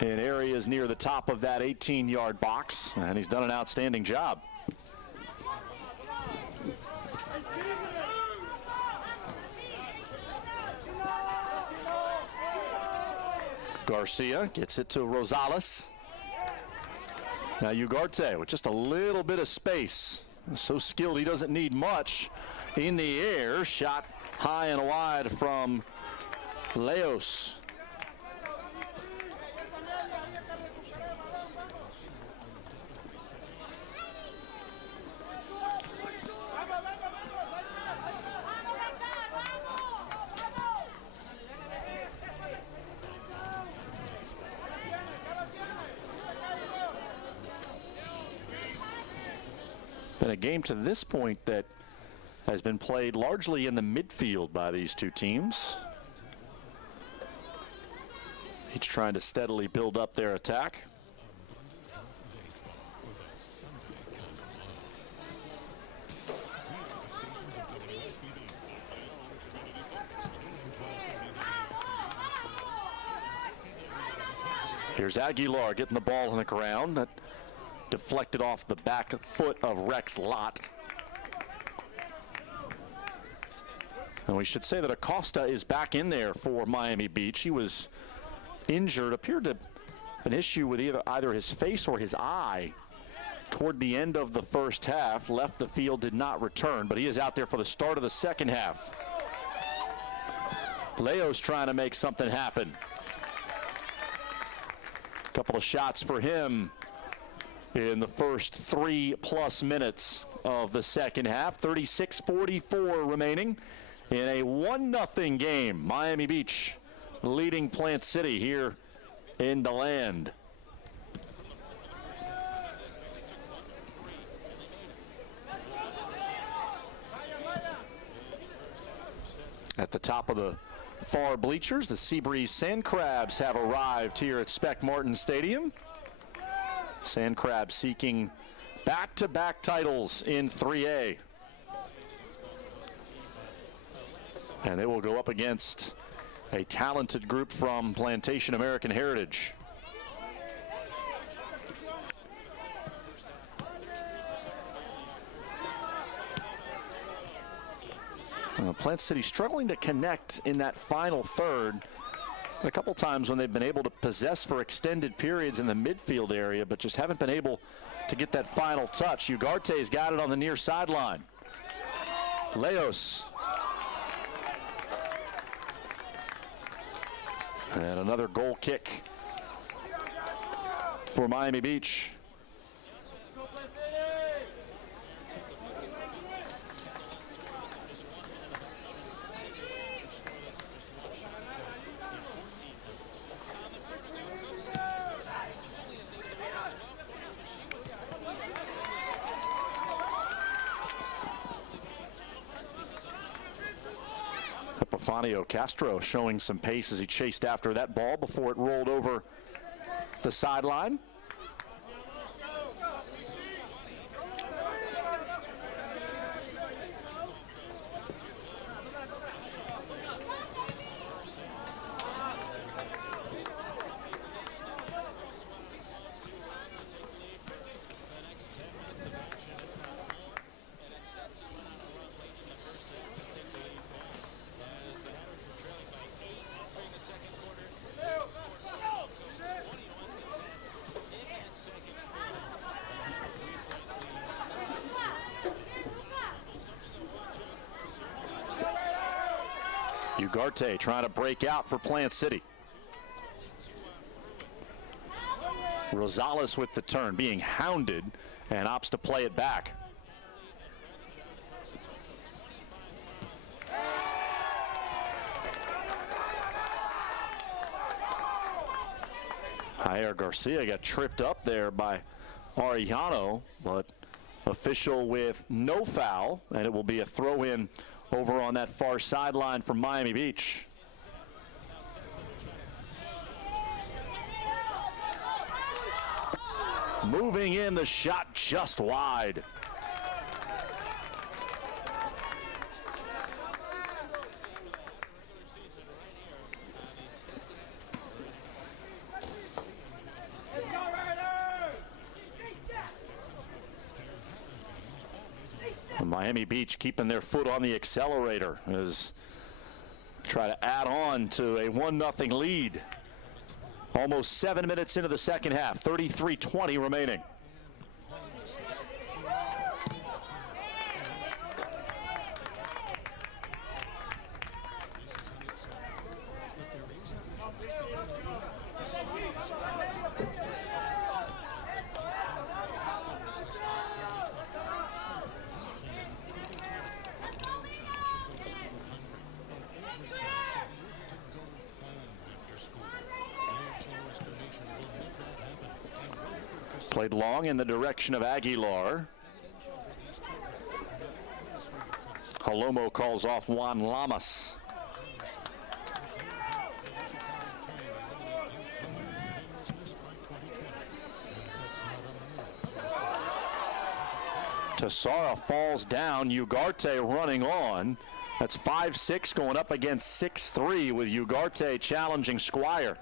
in areas near the top of that 18-yard box, and he's done an outstanding job. Garcia gets it to Rosales. Now Ugarte with just a little bit of space. So skilled he doesn't need much. In the air, shot high and wide from Leos. Been a game to this point that has been played largely in the midfield by these two teams. Each trying to steadily build up their attack. Here's Aguilar getting the ball on the ground. That deflected off the back foot of Rex Lott. And we should say that Acosta is back in there for Miami Beach. He was injured, appeared to have an issue with either his face or his eye toward the end of the first half. Left the field, did not return, but he is out there for the start of the second half. Leo's trying to make something happen. A couple of shots for him in the first 3+ minutes of the second half. 36:44 remaining in a 1-0 game. Miami Beach leading Plant City here in DeLand. At the top of the far bleachers, the Seabreeze Sand Crabs have arrived here at Spec Martin Stadium. Sand Crabs seeking back-to-back titles in 3A. And they will go up against a talented group from Plantation American Heritage. Plant City struggling to connect in that final third. A couple times when they've been able to possess for extended periods in the midfield area, but just haven't been able to get that final touch. Ugarte's got it on the near sideline. Leos. And another goal kick for Miami Beach. Epifanio Castro showing some pace as he chased after that ball before it rolled over the sideline. Ugarte trying to break out for Plant City. Rosales with the turn, being hounded, and opts to play it back. Jair Garcia got tripped up there by Arellano, but official with no foul, and it will be a throw-in over on that far sideline from Miami Beach. Moving in, the shot just wide. Miami Beach keeping their foot on the accelerator as try to add on to a 1-0 lead. Almost 7 minutes into the second half, 33-20 remaining. Played long in the direction of Aguilar. Holomo calls off Juan Lamas. Tassara falls down. Ugarte running on. That's 5-6 going up against 6-3 with Ugarte challenging Squire.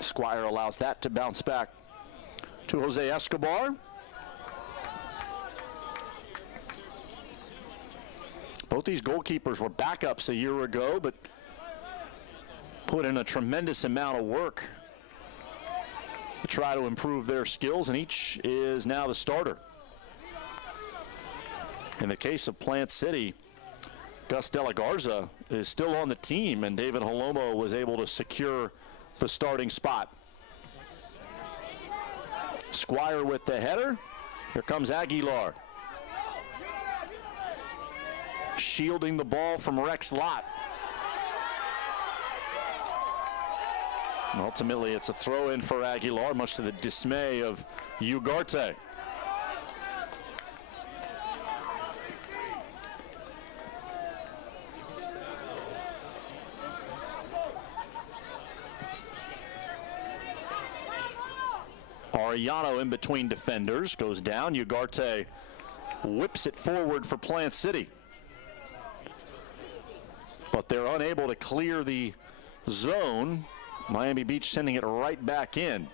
Squire allows that to bounce back to Jose Escobar. Both these goalkeepers were backups a year ago, but put in a tremendous amount of work to try to improve their skills, and each is now the starter. In the case of Plant City, Gus De La Garza is still on the team, and David Holomo was able to secure the starting spot. Squire with the header. Here comes Aguilar. Shielding the ball from Rex Lott. Ultimately, it's a throw-in for Aguilar, much to the dismay of Ugarte. Arellano in between defenders, goes down. Ugarte whips it forward for Plant City. But they're unable to clear the zone. Miami Beach sending it right back in.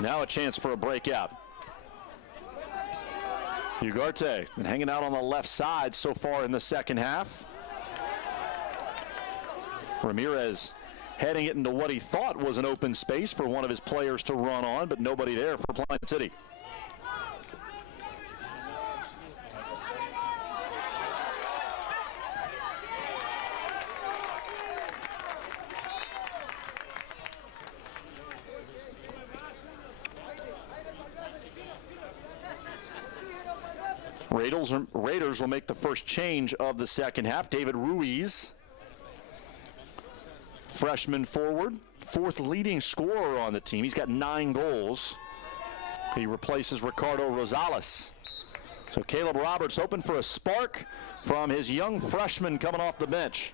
Now a chance for a breakout. Ugarte been hanging out on the left side so far in the second half. Ramirez heading it into what he thought was an open space for one of his players to run on, but nobody there for Plant City. Raiders will make the first change of the second half. David Ruiz, freshman forward, fourth leading scorer on the team. He's got 9 goals. He replaces Ricardo Rosales. So Caleb Roberts hoping for a spark from his young freshman coming off the bench.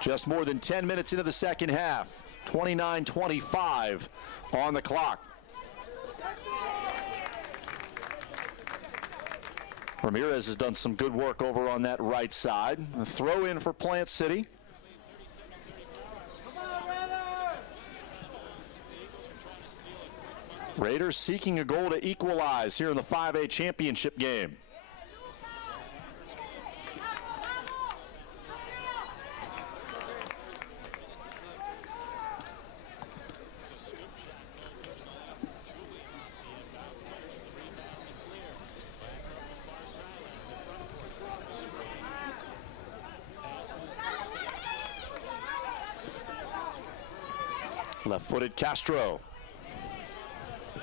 Just more than 10 minutes into the second half. 29-25 on the clock. Ramirez has done some good work over on that right side. A throw in for Plant City. Raiders seeking a goal to equalize here in the 5A championship game. Left-footed Castro.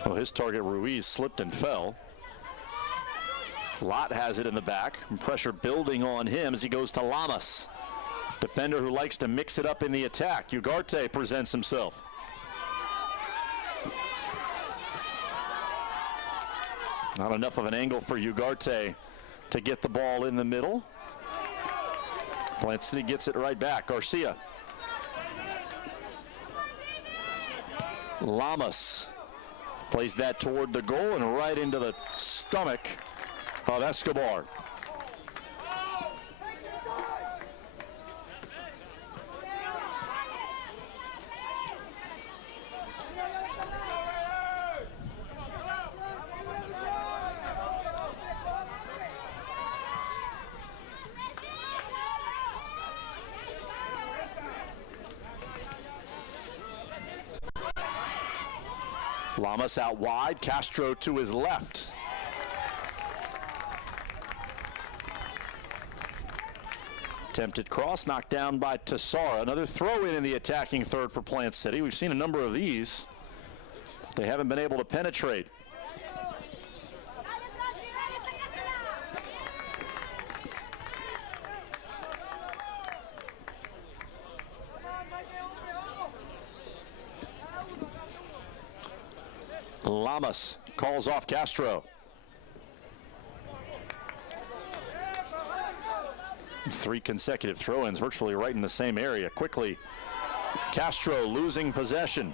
Well, his target, Ruiz, slipped and fell. Lott has it in the back. Pressure building on him as he goes to Lamas. Defender who likes to mix it up in the attack. Ugarte presents himself. Not enough of an angle for Ugarte to get the ball in the middle. Plant City gets it right back. Garcia. Lamas plays that toward the goal and right into the stomach of Escobar. Lamas out wide, Castro to his left. Attempted cross, knocked down by Tassara. Another throw in the attacking third for Plant City. We've seen a number of these. They haven't been able to penetrate. Lamas calls off Castro. 3 consecutive throw-ins virtually right in the same area. Quickly, Castro losing possession.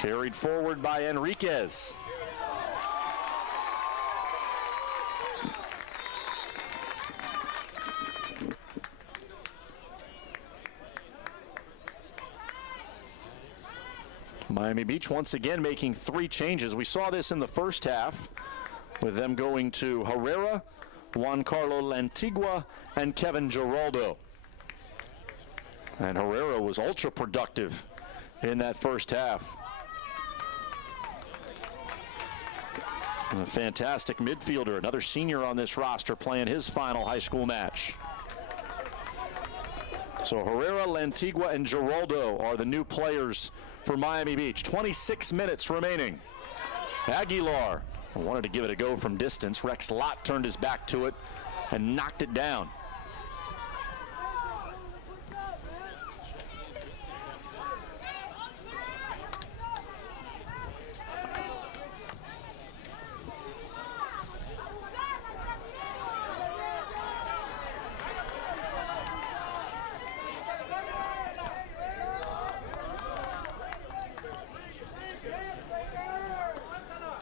Carried forward by Enriquez. Miami Beach once again making 3 changes. We saw this in the first half with them going to Herrera, Juan Carlo Lantigua, and Kevin Giraldo. And Herrera was ultra productive in that first half. And a fantastic midfielder, another senior on this roster playing his final high school match. So Herrera, Lantigua, and Giraldo are the new players for Miami Beach. 26 minutes remaining. Aguilar wanted to give it a go from distance. Rex Lott turned his back to it and knocked it down.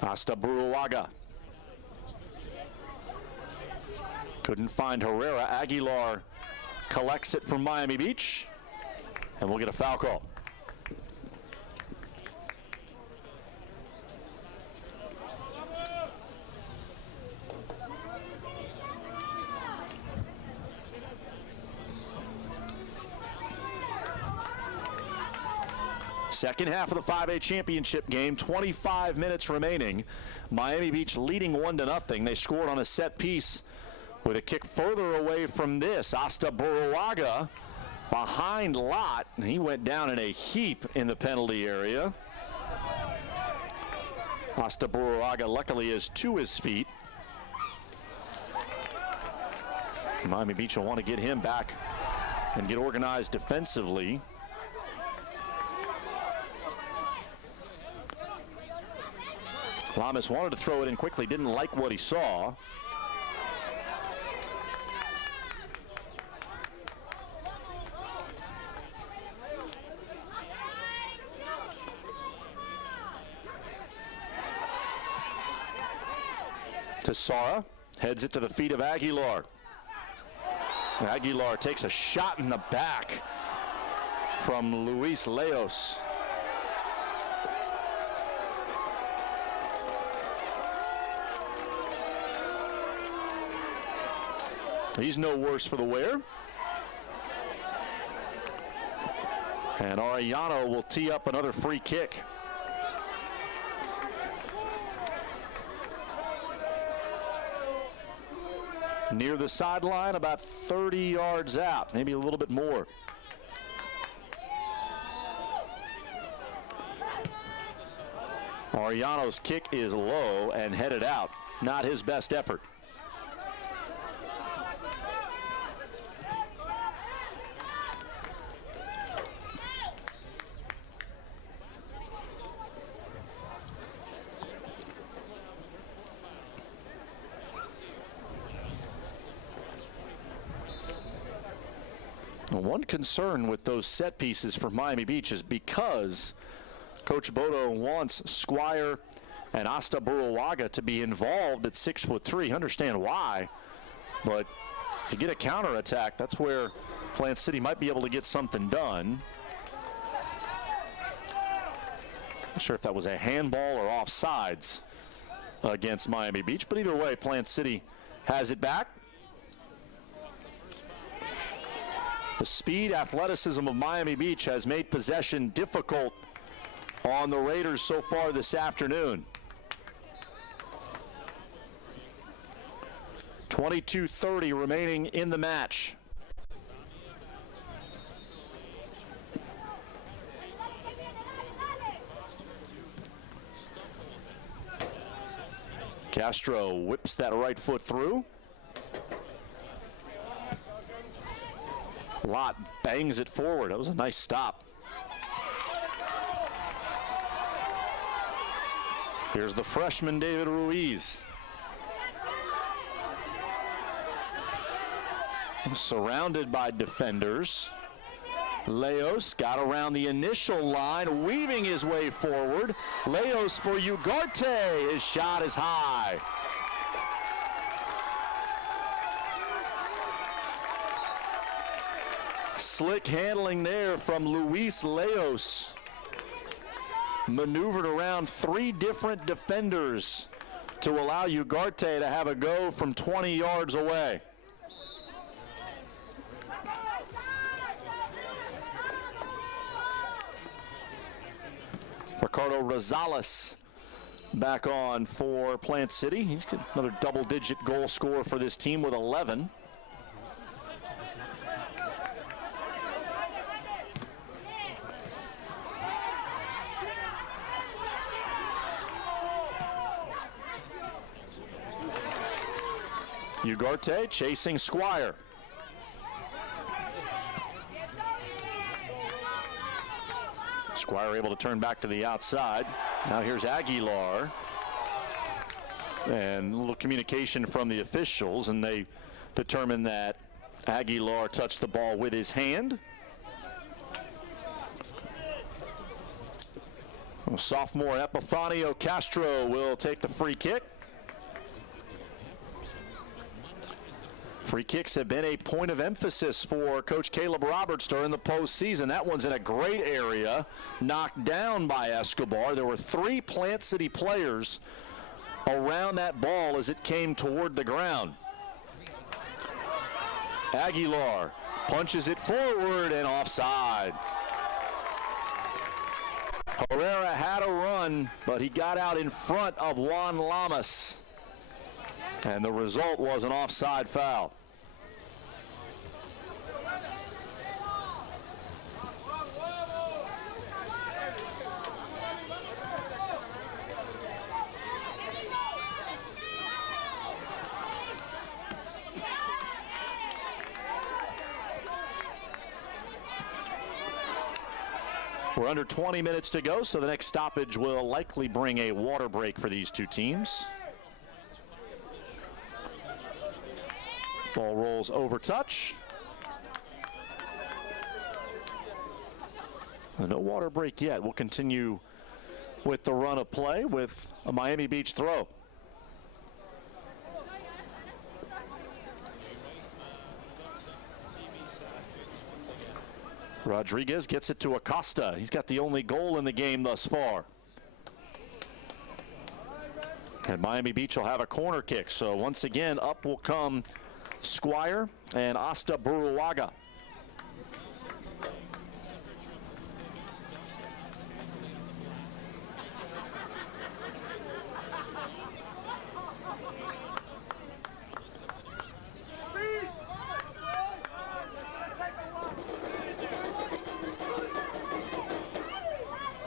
Asta Buruaga. Couldn't find Herrera. Aguilar collects it from Miami Beach, and we'll get a foul call. Second half of the 5A championship game, 25 minutes remaining. Miami Beach leading 1-0. They scored on a set piece with a kick further away from this. Asta Buruaga behind Lott, and he went down in a heap in the penalty area. Asta Buruaga luckily is to his feet. Miami Beach will want to get him back and get organized defensively. Lamas wanted to throw it in quickly, didn't like what he saw. Tassara heads it to the feet of Aguilar. Aguilar takes a shot in the back from Luis Leos. He's no worse for the wear. And Arellano will tee up another free kick. Near the sideline, about 30 yards out, maybe a little bit more. Arellano's kick is low and headed out. Not his best effort. One concern with those set pieces for Miami Beach is because Coach Bodo wants Squire and Asta Buruaga to be involved at 6'3". Understand why, but to get a counterattack, that's where Plant City might be able to get something done. Not sure if that was a handball or offsides against Miami Beach, but either way, Plant City has it back. The speed, athleticism of Miami Beach has made possession difficult on the Raiders so far this afternoon. 22:30 remaining in the match. Castro whips that right foot through. Lott bangs it forward. That was a nice stop. Here's the freshman, David Ruiz. Surrounded by defenders. Leos got around the initial line, weaving his way forward. Leos for Ugarte. His shot is high. Slick handling there from Luis Leos. Maneuvered around three different defenders to allow Ugarte to have a go from 20 yards away. Ricardo Rosales back on for Plant City. He's got another double-digit goal scorer for this team with 11. Ugarte chasing Squire. Squire able to turn back to the outside. Now here's Aguilar. And a little communication from the officials, and they determine that Aguilar touched the ball with his hand. Sophomore Epifanio Castro will take the free kick. Free kicks have been a point of emphasis for Coach Caleb Roberts during the postseason. That one's in a great area, knocked down by Escobar. There were three Plant City players around that ball as it came toward the ground. Aguilar punches it forward and offside. Herrera had a run, but he got out in front of Juan Lamas. And the result was an offside foul. We're under 20 minutes to go, so the next stoppage will likely bring a water break for these two teams. Ball rolls over touch. No water break yet. We'll continue with the run of play with a Miami Beach throw. Rodriguez gets it to Acosta. He's got the only goal in the game thus far. And Miami Beach will have a corner kick. So once again, up will come Squire and Asta Buruaga.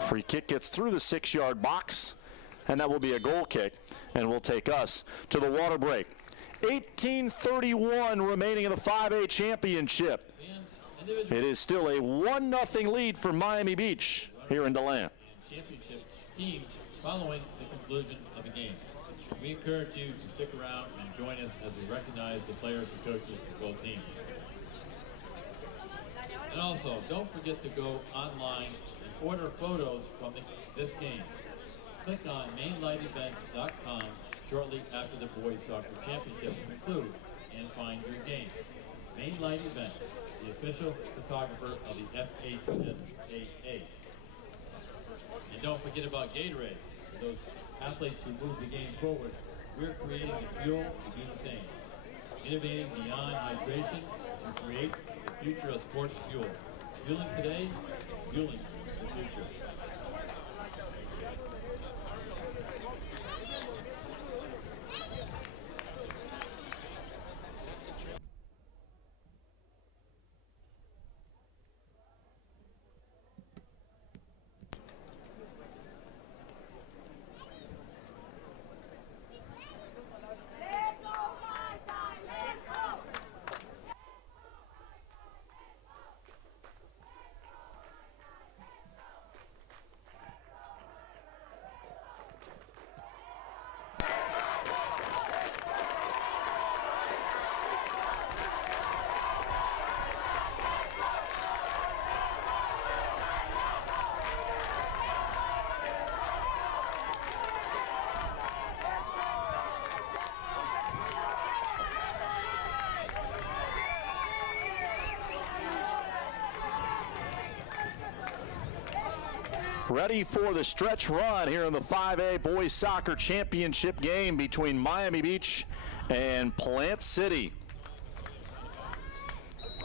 Free kick gets through the 6-yard box, and that will be a goal kick, and will take us to the water break. 18:31 remaining in the 5A championship. It is still a 1-0 lead for Miami Beach here in DeLand. Championship teams following the conclusion of the game. We encourage you to stick around and join us as we recognize the players and coaches of both teams. And also, don't forget to go online and order photos from this game. Click on mainlightevents.com shortly after the boys soccer championship concludes and find your game. Mainlight Events, the official photographer of the FHSAA. And don't forget about Gatorade. For those athletes who move the game forward, we're creating the fuel to do the same. Innovating beyond hydration to create the future of sports fuel. Fueling today, fueling the future. Ready for the stretch run here in the 5A Boys Soccer Championship game between Miami Beach and Plant City.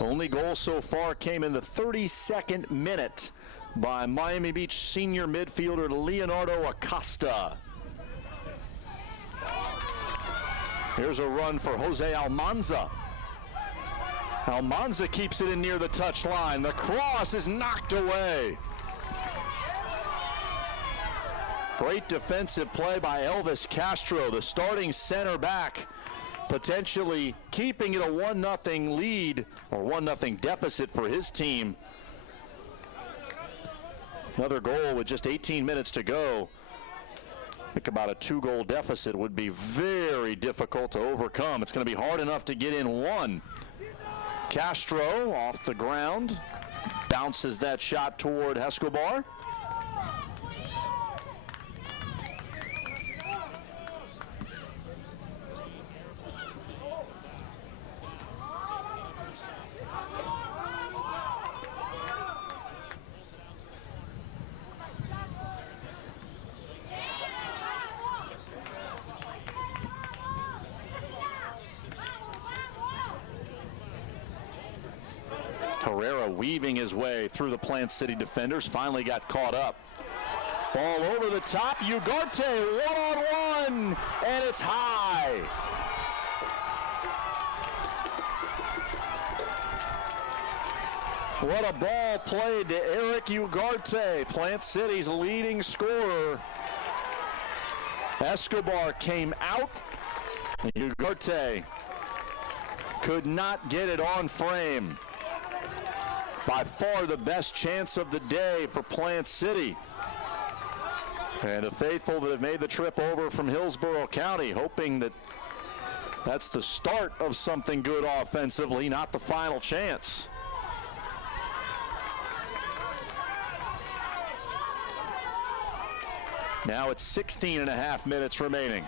Only goal so far came in the 32nd minute by Miami Beach senior midfielder Leonardo Acosta. Here's a run for Jose Almanza. Almanza keeps it in near the touchline. The cross is knocked away. Great defensive play by Elvis Castro, the starting center back, potentially keeping it a 1-0 lead or 1-0 deficit for his team. Another goal with just 18 minutes to go. I think about a 2-goal deficit would be very difficult to overcome. It's going to be hard enough to get in one. Castro off the ground, bounces that shot toward Escobar. Herrera weaving his way through the Plant City defenders, finally got caught up Ball over the top. Ugarte one-on-one, and it's high. What a ball played to Eric Ugarte, Plant City's leading scorer. Escobar came out. Ugarte could not get it on frame. By far the best chance of the day for Plant City. And the faithful that have made the trip over from Hillsborough County, hoping that that's the start of something good offensively, not the final chance. Now it's 16 and a half minutes remaining.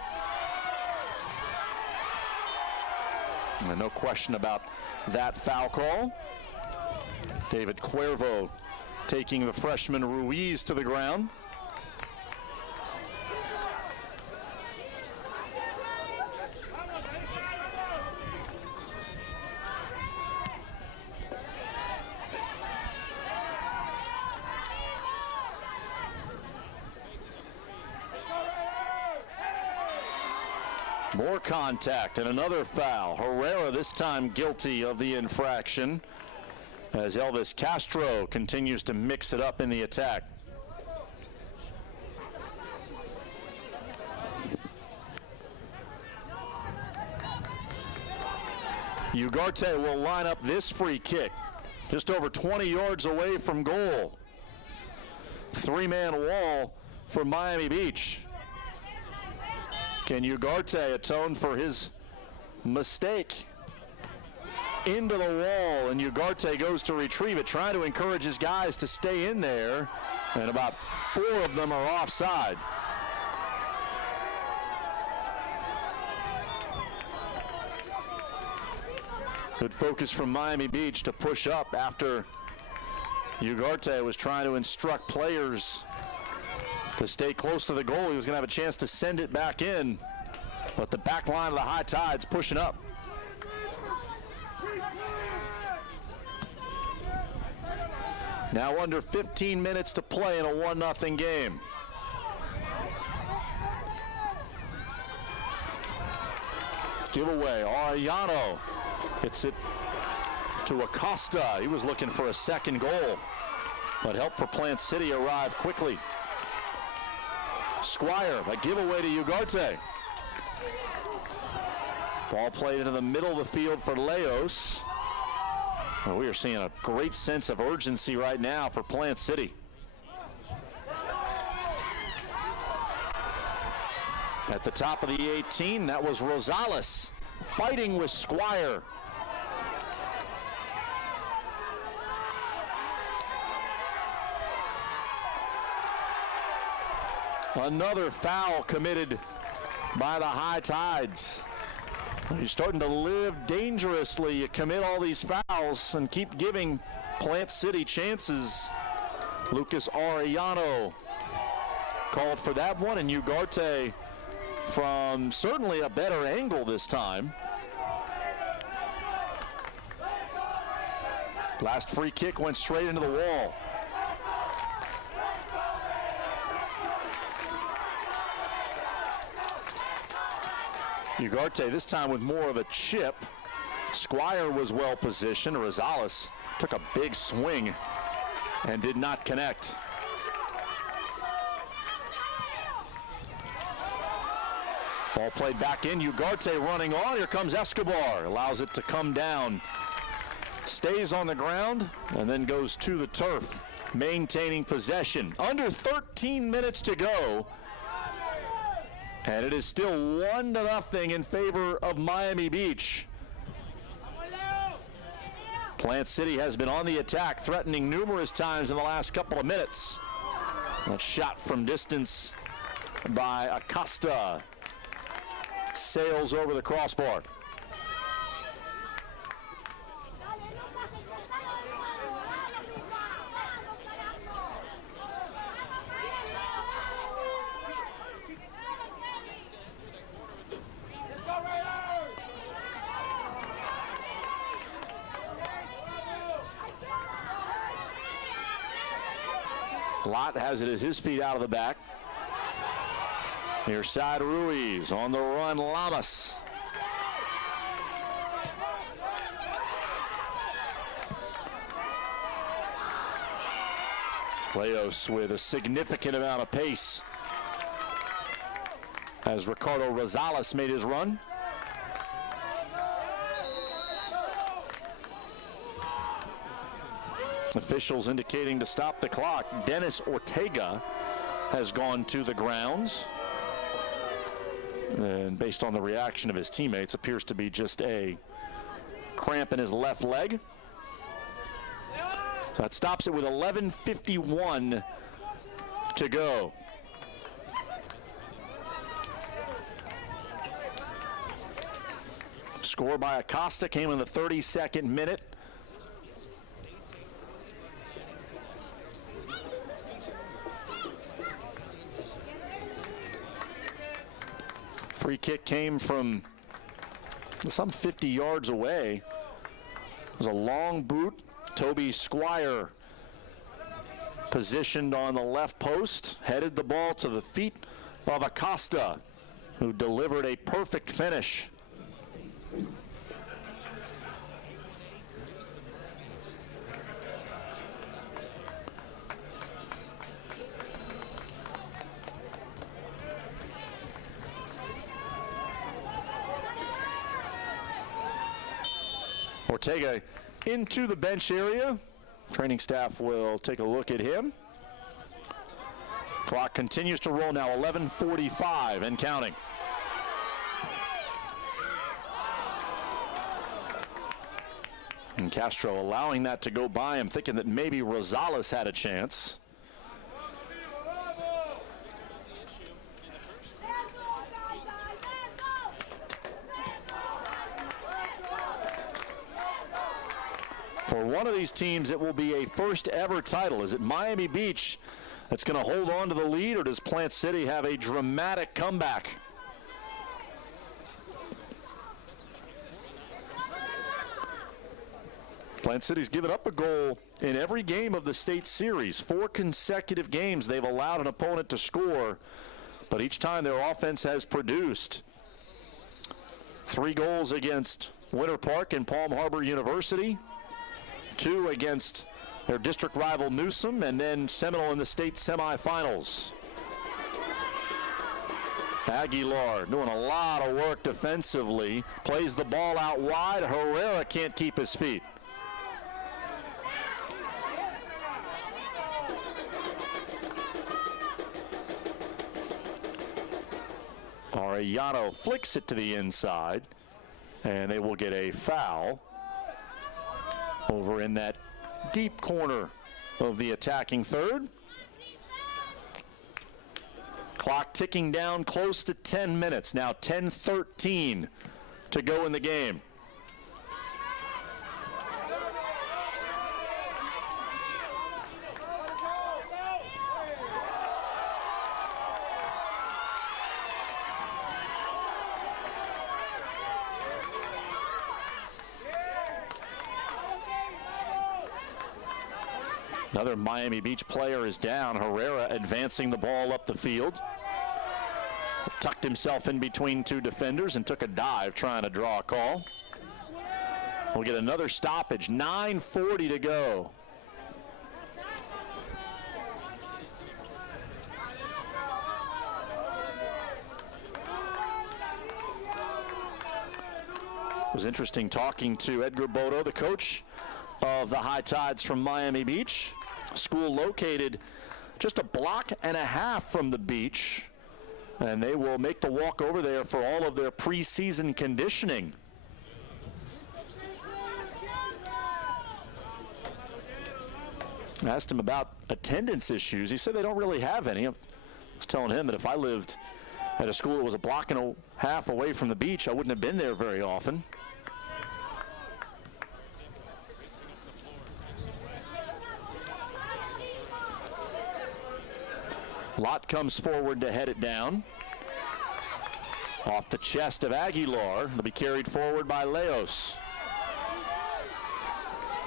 And no question about that foul call. David Cuervo taking the freshman Ruiz to the ground. More contact and another foul. Herrera this time guilty of the infraction as Elvis Castro continues to mix it up in the attack. Ugarte will line up this free kick just over 20 yards away from goal. Three-man wall for Miami Beach. Can Ugarte atone for his mistake? Into the wall, and Ugarte goes to retrieve it, trying to encourage his guys to stay in there, and about 4 of them are offside. Good focus from Miami Beach to push up after Ugarte was trying to instruct players to stay close to the goal. He was going to have a chance to send it back in, but the back line of the High Tide's pushing up. Now under 15 minutes to play in a 1-0 game. Giveaway, Arellano hits it to Acosta. He was looking for a second goal, but help for Plant City arrived quickly. Squire, a giveaway to Ugarte. Ball played into the middle of the field for Leos. Well, we are seeing a great sense of urgency right now for Plant City. At the top of the 18, that was Rosales fighting with Squire. Another foul committed by the High Tides. You're starting to live dangerously. You commit all these fouls and keep giving Plant City chances. Lucas Arellano called for that one, and Ugarte from certainly a better angle this time. Last free kick went straight into the wall. Ugarte this time with more of a chip. Squire was well positioned. Rosales took a big swing and did not connect. Ball played back in. Ugarte running on. Here comes Escobar. Allows it to come down. Stays on the ground and then goes to the turf, maintaining possession. Under 13 minutes to go. And it is still 1-0 in favor of Miami Beach. Plant City has been on the attack, threatening numerous times in the last couple of minutes. A shot from distance by Acosta. Sails over the crossbar. Lott has it as his feet out of the back. Near side Ruiz, on the run Lamas. Leos with a significant amount of pace as Ricardo Rosales made his run. Officials indicating to stop the clock. Dennis Ortega has gone to the grounds. And based on the reaction of his teammates, appears to be just a cramp in his left leg. So that stops it with 11:51 to go. Score by Acosta came in the 32nd minute. Free kick came from some 50 yards away. It was a long boot. Toby Squire positioned on the left post, headed the ball to the feet of Acosta, who delivered a perfect finish. Ortega into the bench area. Training staff will take a look at him. Clock continues to roll now, 11:45 and counting. And Castro allowing that to go by him, thinking that maybe Rosales had a chance. For one of these teams, it will be a first ever title. Is it Miami Beach that's going to hold on to the lead, or does Plant City have a dramatic comeback? Plant City's given up a goal in every game of the state series. 4 consecutive games they've allowed an opponent to score, but each time their offense has produced. 3 goals against Winter Park and Palm Harbor University. 2 against their district rival Newsom, and then Seminole in the state semifinals. Aguilar doing a lot of work defensively, plays the ball out wide. Herrera can't keep his feet. Arellano flicks it to the inside, and they will get a foul over in that deep corner of the attacking third. Clock ticking down close to 10 minutes. Now 10:13 to go in the game. Another Miami Beach player is down. Herrera advancing the ball up the field. Tucked himself in between 2 defenders and took a dive trying to draw a call. We'll get another stoppage. 9:40 to go. It was interesting talking to Edgar Bodo, the coach of the High Tides from Miami Beach. School located just a block and a half from the beach, and they will make the walk over there for all of their preseason conditioning. I asked him about attendance issues. He said they don't really have any. I was telling him that if I lived at a school that was a block and a half away from the beach, I wouldn't have been there very often. Lott comes forward to head it down. Off the chest of Aguilar. It'll be carried forward by Leos.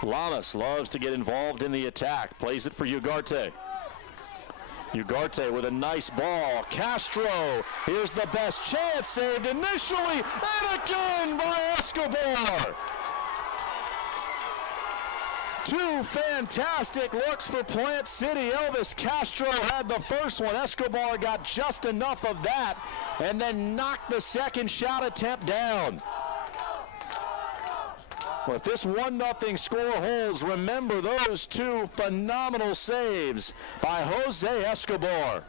Lamas loves to get involved in the attack. Plays it for Ugarte. Ugarte with a nice ball. Castro, here's the best chance, saved initially, and again by Escobar. Two fantastic looks for Plant City. Elvis Castro had the first one. Escobar got just enough of that and then knocked the second shot attempt down. Well, if this 1-0 score holds, remember those two phenomenal saves by Jose Escobar.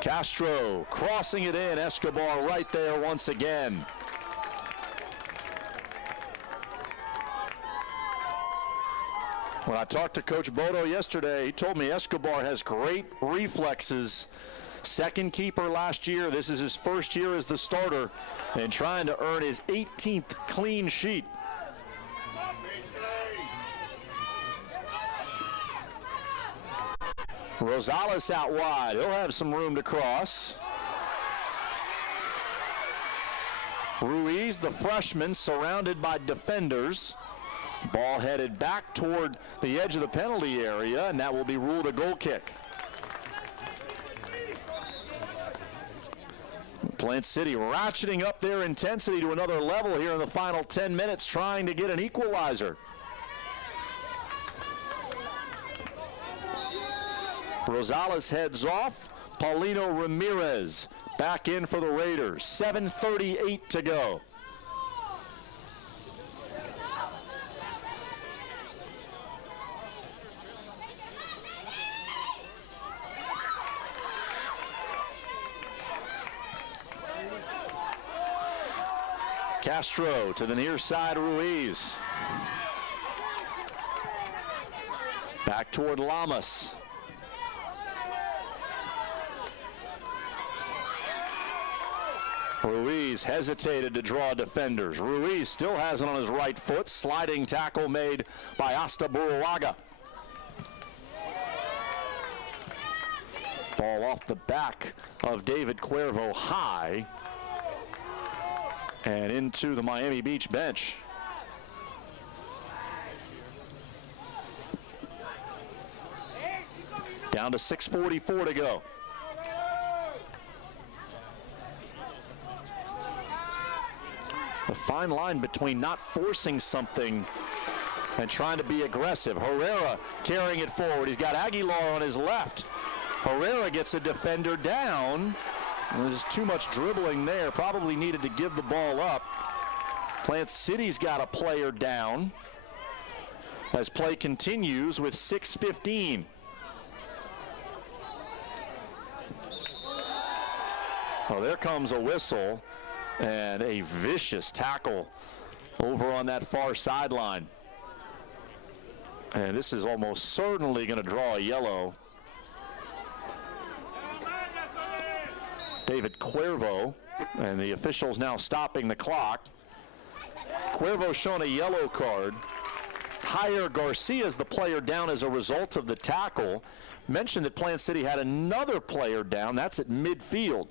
Castro crossing it in. Escobar right there once again. When I talked to Coach Bodo yesterday, he told me Escobar has great reflexes. Second keeper last year. This is his first year as the starter and trying to earn his 18th clean sheet. Rosales out wide. He'll have some room to cross. Ruiz, the freshman, surrounded by defenders. Ball headed back toward the edge of the penalty area, and that will be ruled a goal kick. Plant City ratcheting up their intensity to another level here in the final 10 minutes, trying to get an equalizer. Rosales heads off. Paulino Ramirez back in for the Raiders. 7:38 to go. Castro to the near side, Ruiz. Back toward Lamas. Ruiz hesitated to draw defenders. Ruiz still has it on his right foot. Sliding tackle made by Asta Buruaga. Ball off the back of David Cuervo high and into the Miami Beach bench. Down to 6:44 to go. A fine line between not forcing something and trying to be aggressive. Herrera carrying it forward. He's got Aguilar on his left. Herrera gets a defender down. There's too much dribbling there. Probably needed to give the ball up. Plant City's got a player down as play continues with 6:15. Oh, there comes a whistle and a vicious tackle over on that far sideline. And this is almost certainly going to draw a yellow. David Cuervo, and the officials now stopping the clock. Cuervo shown a yellow card. Jair Garcia is the player down as a result of the tackle. Mentioned that Plant City had another player down. That's at midfield.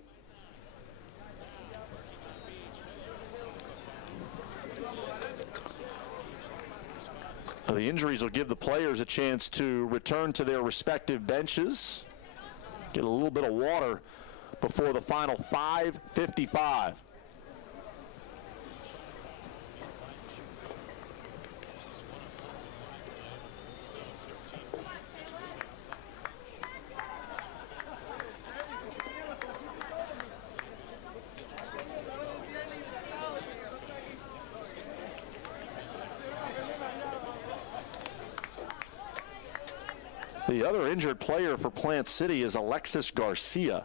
The injuries will give the players a chance to return to their respective benches, get a little bit of water before the final 5:55. The other injured player for Plant City is Alexis Garcia.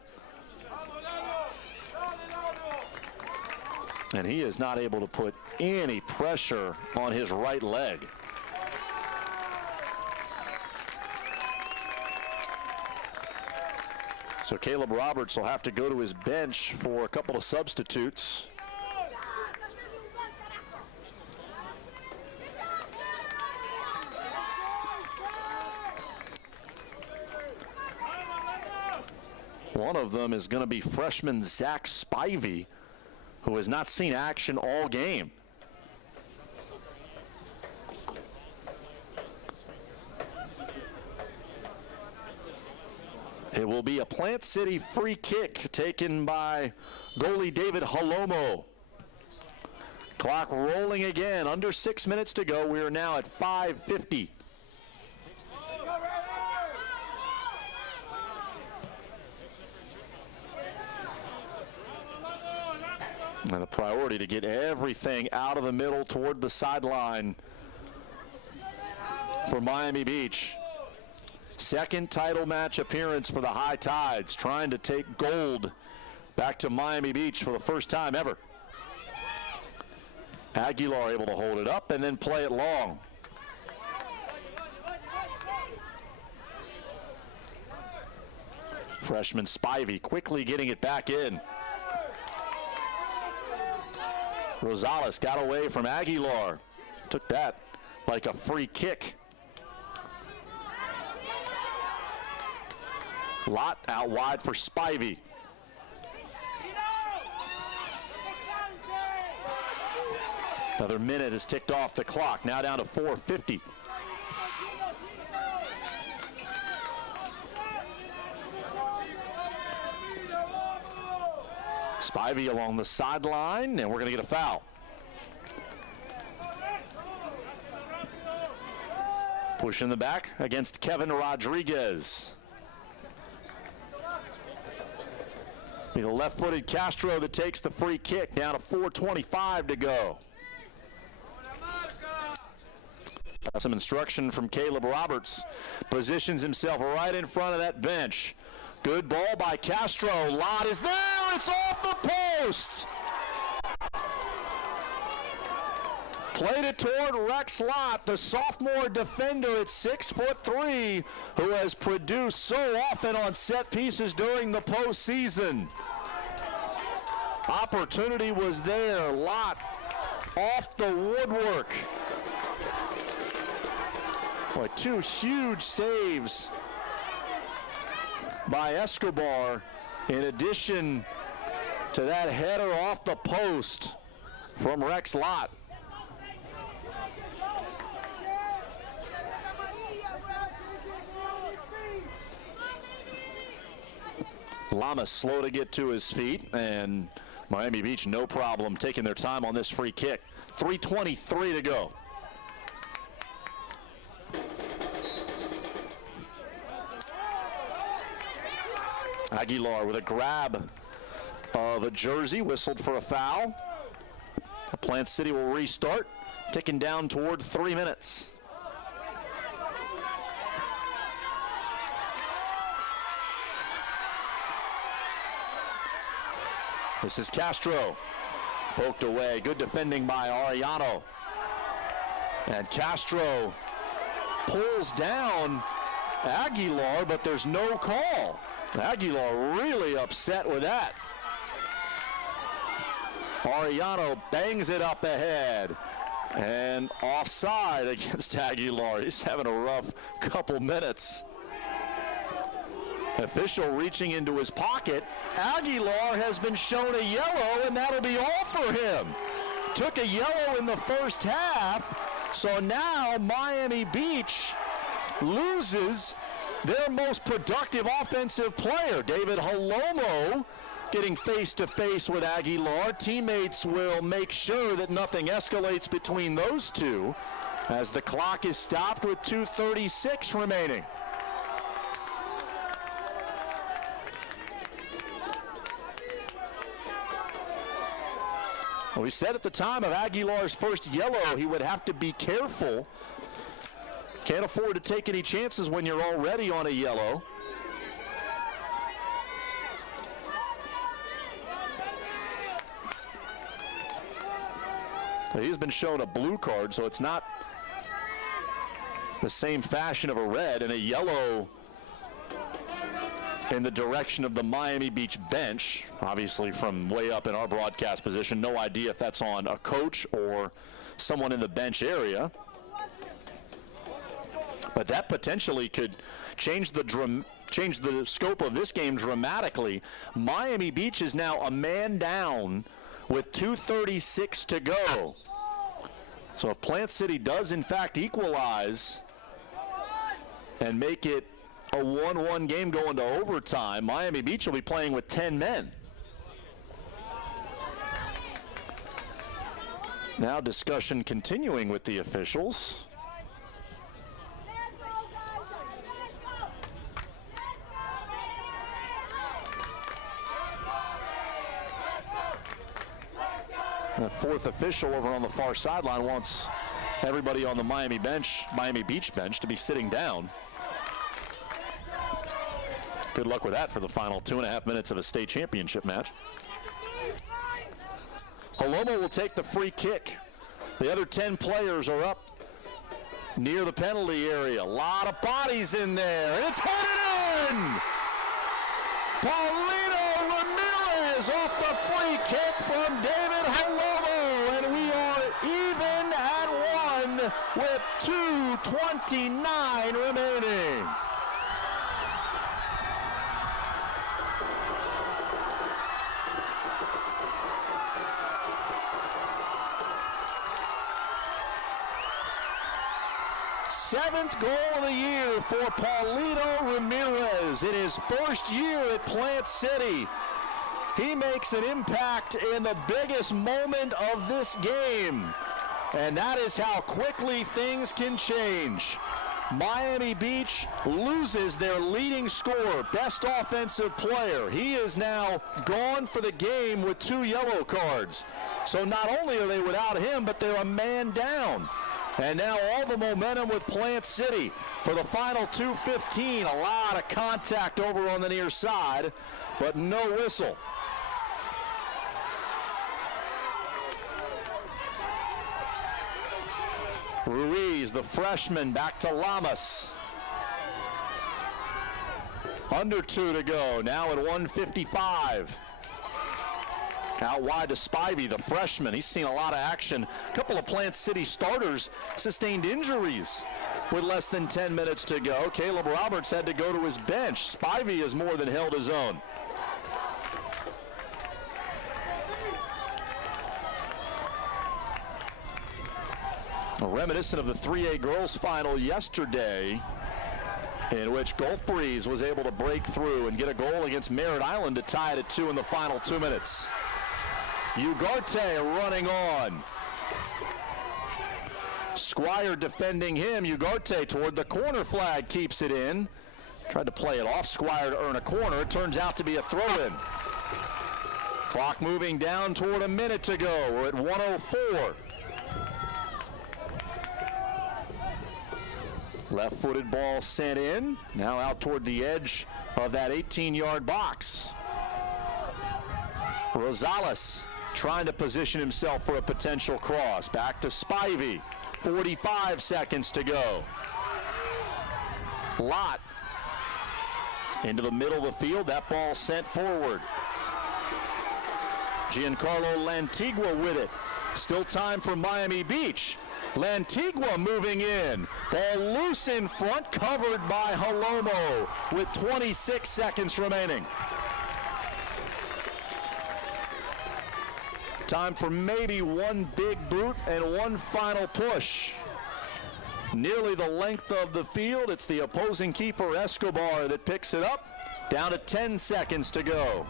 And he is not able to put any pressure on his right leg. So Caleb Roberts will have to go to his bench for a couple of substitutes. One of them is going to be freshman Zach Spivey, who has not seen action all game. It will be a Plant City free kick taken by goalie David Halomo. Clock rolling again, under 6 minutes to go. We are now at 5:50. And the priority to get everything out of the middle toward the sideline for Miami Beach. Second title match appearance for the High Tides, trying to take gold back to Miami Beach for the first time ever. Aguilar able to hold it up and then play it long. Freshman Spivey quickly getting it back in. Rosales got away from Aguilar. Took that like a free kick. Lott out wide for Spivey. Another minute is ticked off the clock. Now down to 4:50. Spivey along the sideline, and we're going to get a foul. Push in the back against Kevin Rodriguez. Be the left-footed Castro that takes the free kick. Down to 4:25 to go. Got some instruction from Caleb Roberts. Positions himself right in front of that bench. Good ball by Castro. Lott is there. It's off the post. Played it toward Rex Lott, the sophomore defender at 6'3", who has produced so often on set pieces during the postseason. Opportunity was there. Lott off the woodwork. Boy, two huge saves by Escobar, in addition to that header off the post from Rex Lott. Lamas slow to get to his feet, and Miami Beach no problem taking their time on this free kick. 3:23 to go. Aguilar with a grab of a jersey, whistled for a foul. Plant City will restart, ticking down toward 3 minutes. This is Castro, poked away. Good defending by Arellano. And Castro pulls down Aguilar, but there's no call. Aguilar really upset with that. Arellano bangs it up ahead. And offside against Aguilar. He's having a rough couple minutes. Official reaching into his pocket. Aguilar has been shown a yellow, and that'll be all for him. Took a yellow in the first half, so now Miami Beach loses their most productive offensive player. David Halomo getting face-to-face with Aguilar. Teammates will make sure that nothing escalates between those two as the clock is stopped with 2:36 remaining. We said at the time of Aguilar's first yellow, he would have to be careful. Can't afford to take any chances when you're already on a yellow. He's been shown a blue card, so it's not the same fashion of a red, and a yellow in the direction of the Miami Beach bench, obviously from way up in our broadcast position. No idea if that's on a coach or someone in the bench area. But that potentially could change the scope of this game dramatically. Miami Beach is now a man down with 2:36 to go. So if Plant City does in fact equalize and make it a 1-1 game going to overtime. Miami Beach will be playing with 10 men. Now discussion continuing with the officials. The fourth official over on the far sideline wants everybody on the Miami Beach bench to be sitting down. Good luck with that for the final 2.5 minutes of a state championship match. Holomo will take the free kick. The other 10 players are up near the penalty area. A lot of bodies in there. It's headed in! Paulino Ramirez off the free kick from David Holomo, and we are even at 1 with 2:29 remaining. Seventh goal of the year for Paulino Ramirez in his first year at Plant City. He makes an impact in the biggest moment of this game. And that is how quickly things can change. Miami Beach loses their leading scorer, best offensive player. He is now gone for the game with 2 yellow cards. So not only are they without him, but they're a man down. And now all the momentum with Plant City for the final 2:15. A lot of contact over on the near side, but no whistle. Ruiz, the freshman, back to Lamas. Under 2 to go, now at 1:55. Out wide to Spivey, the freshman. He's seen a lot of action. A couple of Plant City starters sustained injuries with less than 10 minutes to go. Caleb Roberts had to go to his bench. Spivey has more than held his own. Reminiscent of the 3A girls final yesterday, in which Gulf Breeze was able to break through and get a goal against Merritt Island to tie it at 2 in the final 2 minutes. Ugarte running on. Squire defending him. Ugarte toward the corner flag, keeps it in. Tried to play it off Squire to earn a corner. It turns out to be a throw-in. Clock moving down toward a minute to go. We're at 1:04. Left-footed ball sent in. Now out toward the edge of that 18-yard box. Rosales trying to position himself for a potential cross. Back to Spivey. 45 seconds to go. Lott into the middle of the field. That ball sent forward. Giancarlo Lantigua with it. Still time for Miami Beach. Lantigua moving in. Ball loose in front, covered by Holomo with 26 seconds remaining. Time for maybe one big boot and one final push. Nearly the length of the field. It's the opposing keeper, Escobar, that picks it up. Down to 10 seconds to go.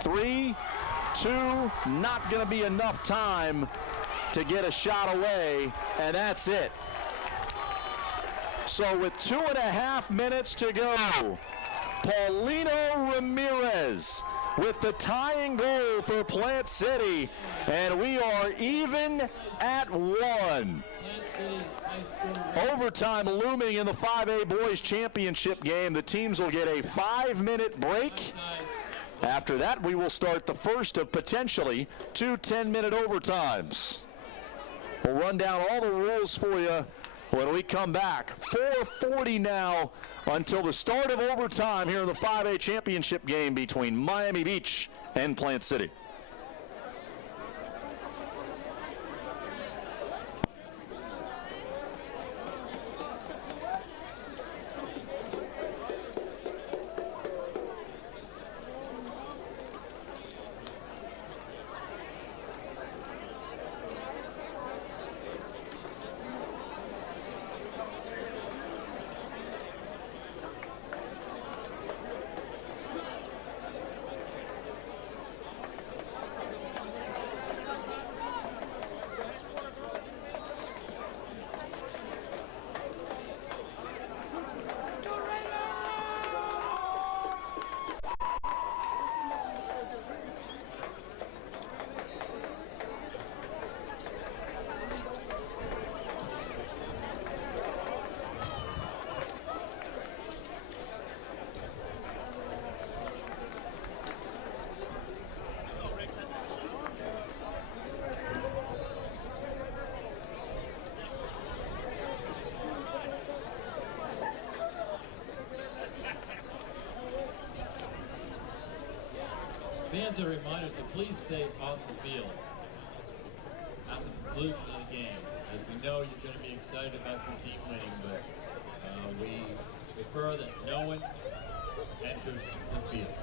Three, two, not going to be enough time to get a shot away, and that's it. So with 2.5 minutes to go, Paulino Ramirez with the tying goal for Plant City, and we are even at 1. Overtime looming in the 5A Boys Championship game. The teams will get a 5-minute break. After that, we will start the first of potentially 2 10-minute overtimes. We'll run down all the rules for you when we come back. 4:40 now until the start of overtime here in the 5A championship game between Miami Beach and Plant City. Fans are reminded to please stay off the field at the conclusion of the game. As we know, you're going to be excited about your team winning, but we prefer that no one enters the field.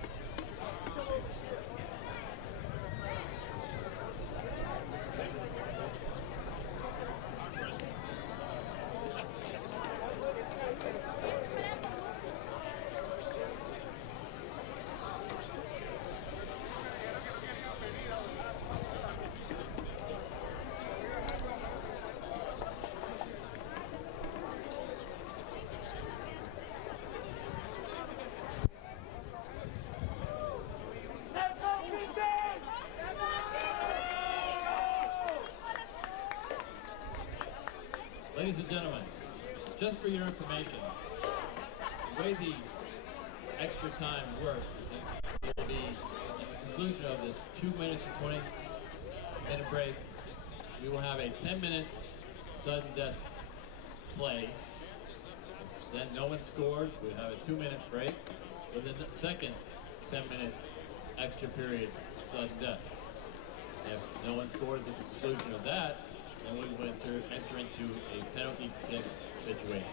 Ladies and gentlemen, just for your information, the way the extra time works is that there will be, at the conclusion of this 2 minutes and 20-minute break, we will have a 10-minute sudden death play. Then no one scores, we'll have a 2-minute break. With the second 10-minute extra period sudden death. If no one scores at the conclusion of that, then we will enter into a penalty kick situation.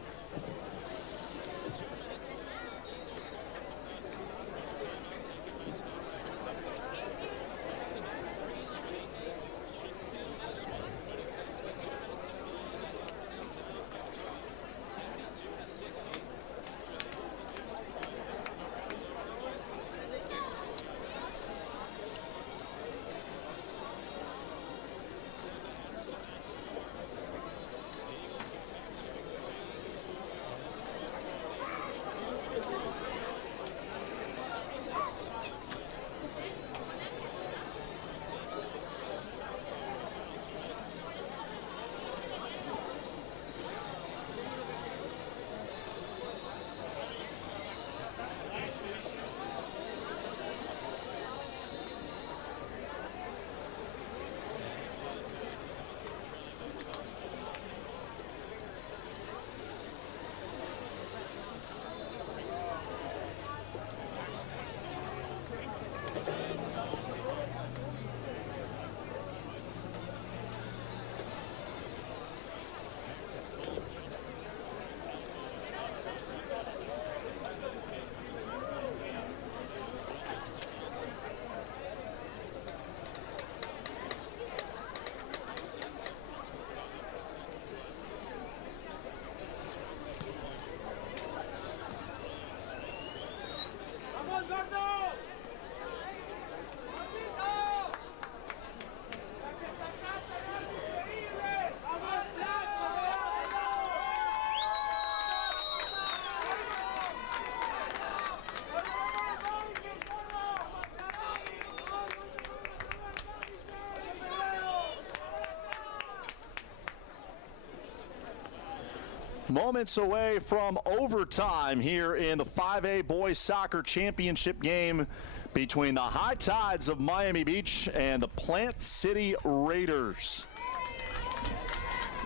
Moments away from overtime here in the 5A Boys Soccer Championship game between the High Tides of Miami Beach and the Plant City Raiders.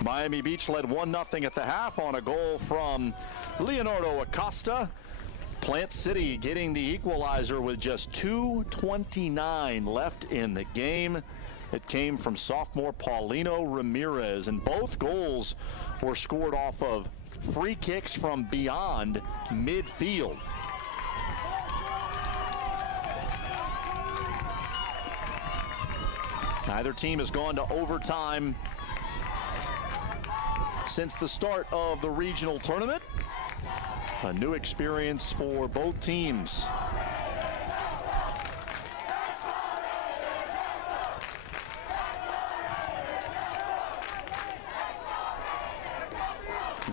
Miami Beach led 1-0 at the half on a goal from Leonardo Acosta. Plant City getting the equalizer with just 2:29 left in the game. It came from sophomore Paulino Ramirez, and both goals were scored off of free kicks from beyond midfield. Neither team has gone to overtime since the start of the regional tournament. A new experience for both teams.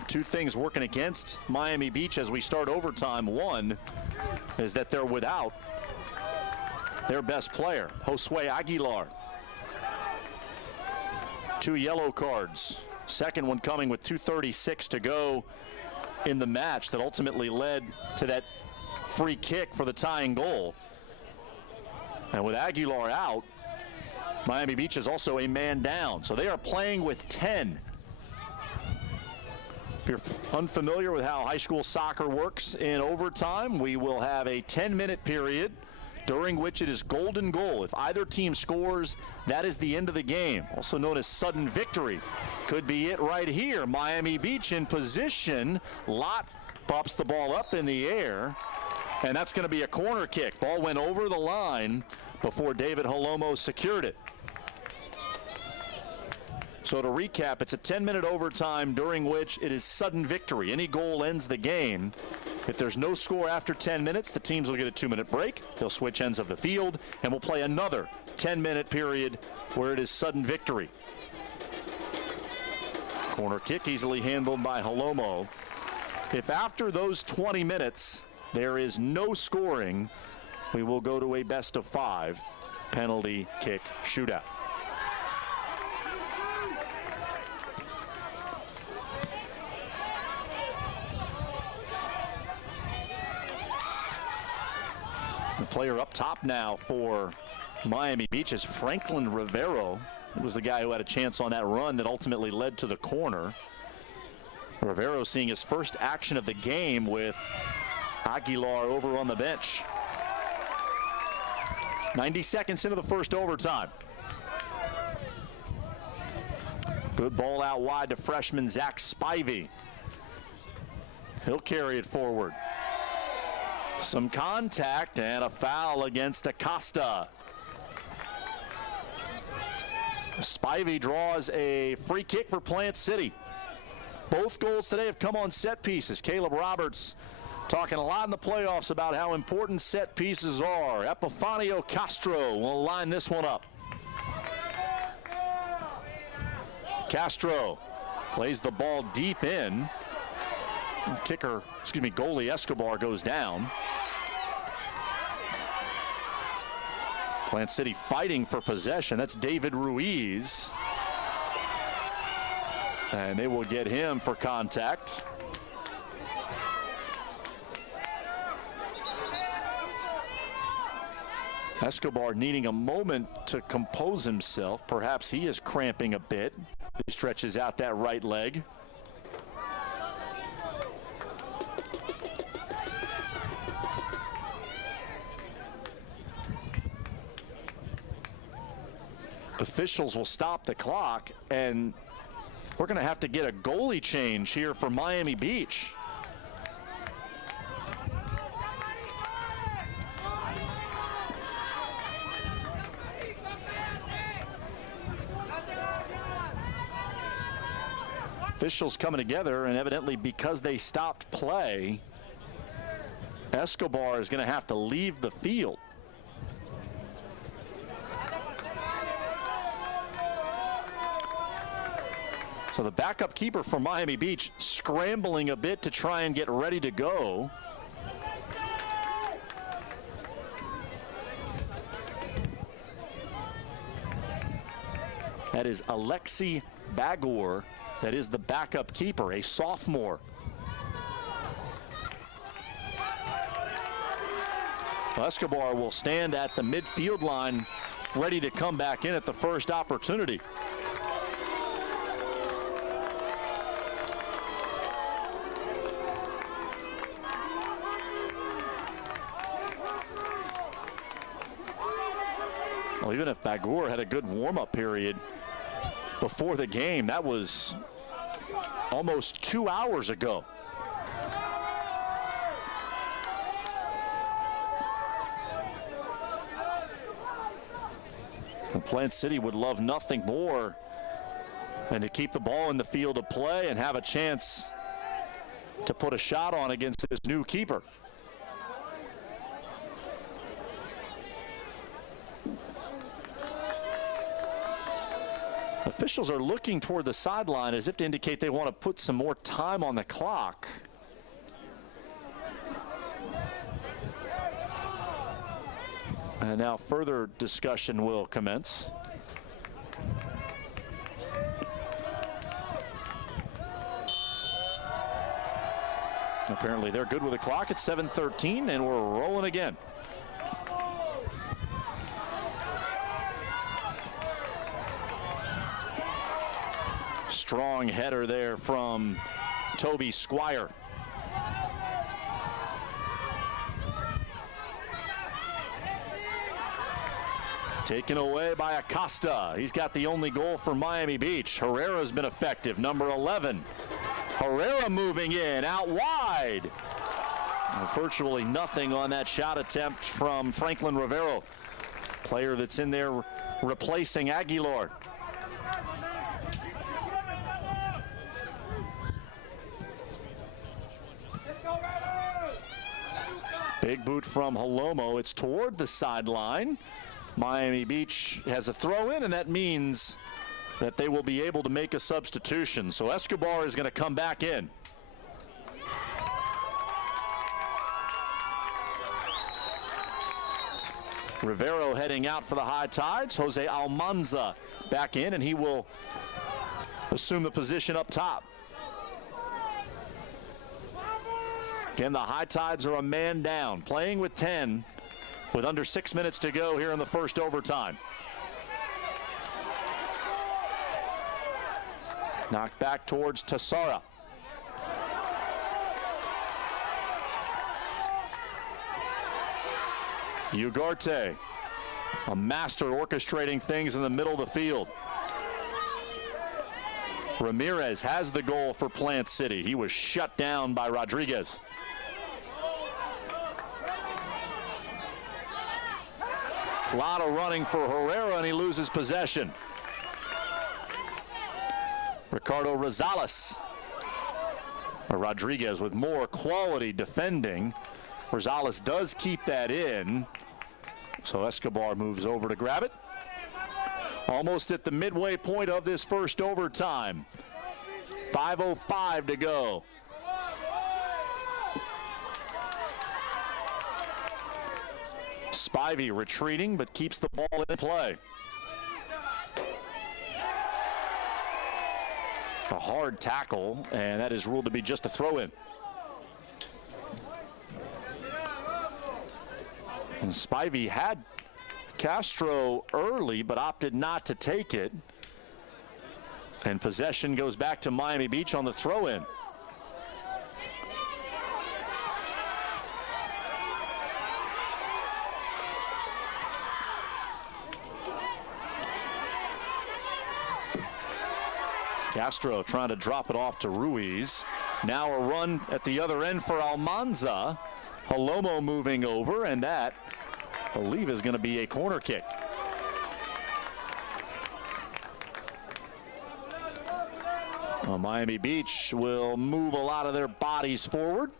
Two things working against Miami Beach as we start overtime. One is that they're without their best player, Josue Aguilar. 2 yellow cards. Second one coming with 2:36 to go in the match that ultimately led to that free kick for the tying goal. And with Aguilar out, Miami Beach is also a man down. So they are playing with 10. If you're unfamiliar with how high school soccer works in overtime, we will have a 10-minute period during which it is golden goal. If either team scores, that is the end of the game, also known as sudden victory. Could be it right here. Miami Beach in position. Lott pops the ball up in the air, and that's going to be a corner kick. Ball went over the line before David Holomo secured it. So to recap, it's a 10-minute overtime during which it is sudden victory. Any goal ends the game. If there's no score after 10 minutes, the teams will get a 2-minute break. They'll switch ends of the field, and we'll play another 10-minute period where it is sudden victory. Corner kick easily handled by Holomo. If after those 20 minutes there is no scoring, we will go to a best-of-5 penalty kick shootout. The player up top now for Miami Beach is Franklin Rivero. He was the guy who had a chance on that run that ultimately led to the corner. Rivero seeing his first action of the game with Aguilar over on the bench. 90 seconds into the first overtime. Good ball out wide to freshman Zach Spivey. He'll carry it forward. Some contact and a foul against Acosta. Spivey draws a free kick for Plant City. Both goals today have come on set pieces. Caleb Roberts talking a lot in the playoffs about how important set pieces are. Epifanio Castro will line this one up. Castro plays the ball deep in. Goalie Escobar goes down. Plant City fighting for possession. That's David Ruiz. And they will get him for contact. Escobar needing a moment to compose himself. Perhaps he is cramping a bit. He stretches out that right leg. Officials will stop the clock, and we're going to have to get a goalie change here for Miami Beach. Officials coming together, and evidently because they stopped play, Escobar is going to have to leave the field. So the backup keeper for Miami Beach scrambling a bit to try and get ready to go. That is Alexi Bagor. That is the backup keeper, a sophomore. Escobar will stand at the midfield line, ready to come back in at the first opportunity. Well, even if Bagor had a good warm-up period before the game, that was almost 2 hours ago. And Plant City would love nothing more than to keep the ball in the field of play and have a chance to put a shot on against this new keeper. Officials are looking toward the sideline as if to indicate they want to put some more time on the clock. And now further discussion will commence. Apparently they're good with the clock at 7:13, and we're rolling again. Strong header there from Toby Squire. Taken away by Acosta. He's got the only goal for Miami Beach. Herrera's been effective, number 11. Herrera moving in, out wide. Virtually nothing on that shot attempt from Franklin Rivero, player that's in there replacing Aguilar. Big boot from Holomo. It's toward the sideline. Miami Beach has a throw in, and that means that they will be able to make a substitution. So Escobar is going to come back in. Rivero heading out for the High Tides. Jose Almanza back in, and he will assume the position up top. Again, the High Tides are a man down, playing with 10 with under 6 minutes to go here in the first overtime. Knocked back towards Tassara. Ugarte, a master orchestrating things in the middle of the field. Ramirez has the goal for Plant City. He was shut down by Rodriguez. A lot of running for Herrera, and he loses possession. Ricardo Rosales. Rodriguez with more quality defending. Rosales does keep that in. So Escobar moves over to grab it. Almost at the midway point of this first overtime. 5:05 to go. Spivey retreating, but keeps the ball in play. A hard tackle, and that is ruled to be just a throw-in. And Spivey had Castro early, but opted not to take it. And possession goes back to Miami Beach on the throw-in. Castro trying to drop it off to Ruiz. Now a run at the other end for Almanza. Holomo moving over, and that, I believe, is going to be a corner kick. Well, Miami Beach will move a lot of their bodies forward.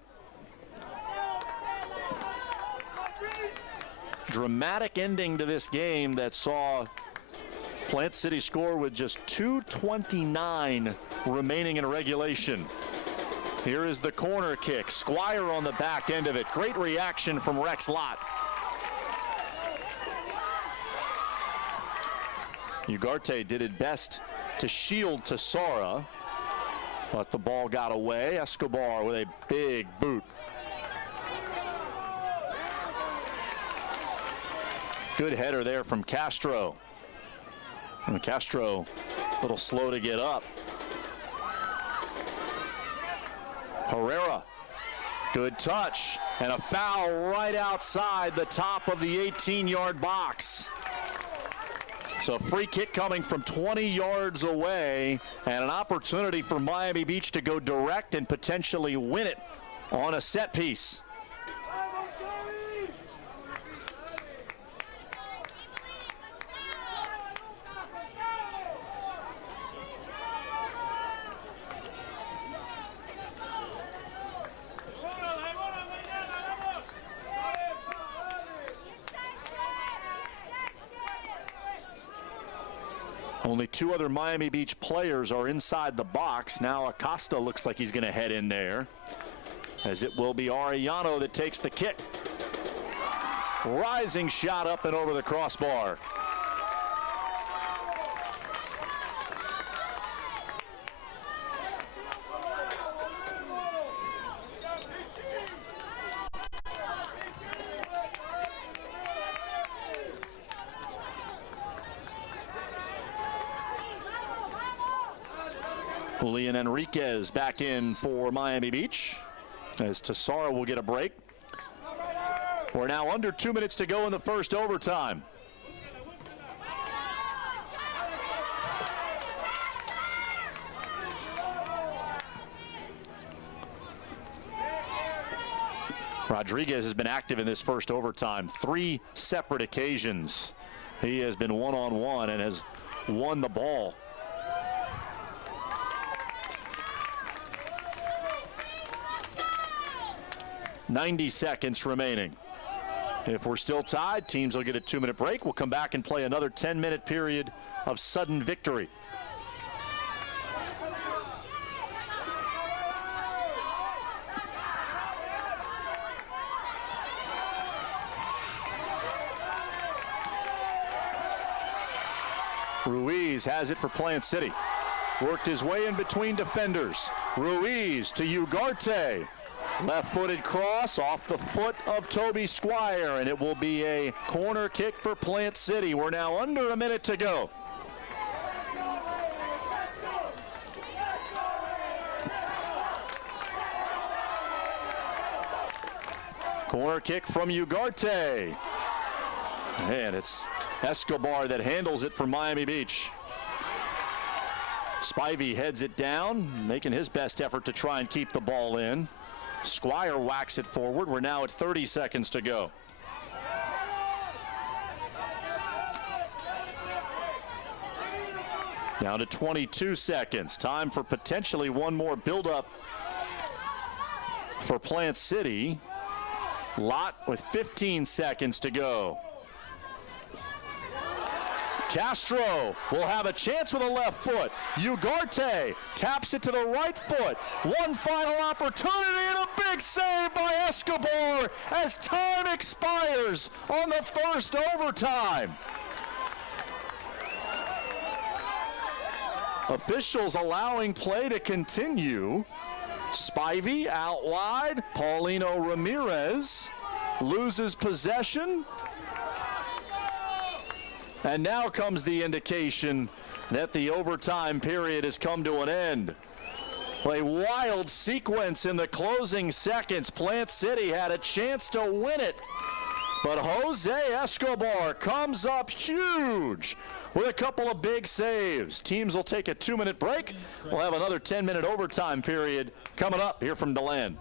Dramatic ending to this game that saw Plant City score with just 2:29 remaining in regulation. Here is the corner kick. Squire on the back end of it. Great reaction from Rex Lott. Ugarte did it best to shield Tassara, but the ball got away. Escobar with a big boot. Good header there from Castro. And Castro a little slow to get up. Herrera, good touch, and a foul right outside the top of the 18-yard box. So free kick coming from 20 yards away, and an opportunity for Miami Beach to go direct and potentially win it on a set piece. Only two other Miami Beach players are inside the box. Now Acosta looks like he's going to head in there, as it will be Arellano that takes the kick. Rising shot up and over the crossbar. Julian Enriquez back in for Miami Beach, as Tassara will get a break. We're now under 2 minutes to go in the first overtime. Rodriguez has been active in this first overtime, 3 separate occasions. He has been one-on-one and has won the ball. "90 seconds remaining. If we're still tied, teams will get a 2-minute break. We'll come back and play another 10-minute period of sudden victory. Ruiz has it for Plant City. Worked his way in between defenders. Ruiz to Ugarte. Left-footed cross off the foot of Toby Squire, and it will be a corner kick for Plant City. We're now under a minute to go. Corner kick from Ugarte. And it's Escobar that handles it for Miami Beach. Spivey heads it down, making his best effort to try and keep the ball in. Squire whacks it forward. We're now at 30 seconds to go. Down to 22 seconds. Time for potentially one more build-up for Plant City. Lott with 15 seconds to go. Castro will have a chance with a left foot. Ugarte taps it to the right foot. One final opportunity and a big save by Escobar as time expires on the first overtime. Officials allowing play to continue. Spivey out wide. Paulino Ramirez loses possession. And now comes the indication that the overtime period has come to an end. A wild sequence in the closing seconds. Plant City had a chance to win it, but Jose Escobar comes up huge with a couple of big saves. Teams will take a 2-minute break. We'll have another 10-minute overtime period coming up here from DeLand.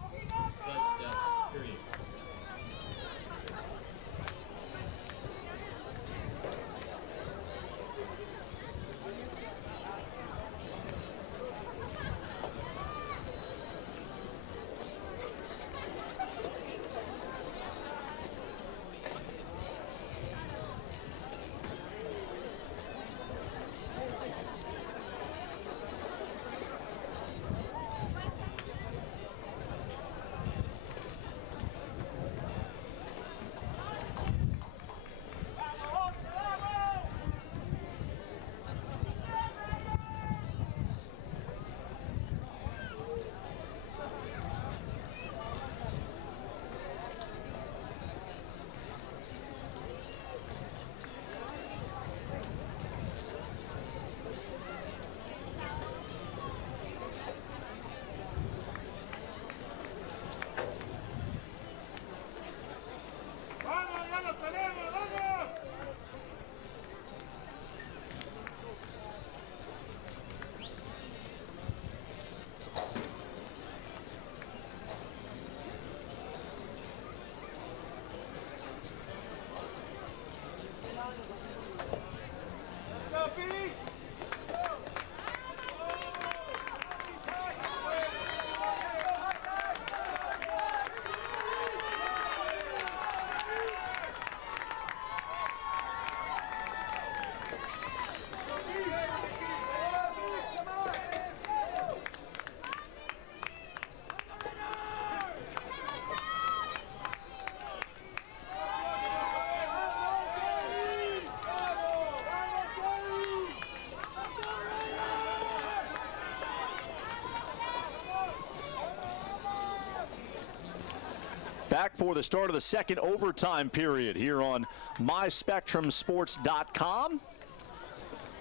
Back for the start of the second overtime period here on MySpectrumSports.com.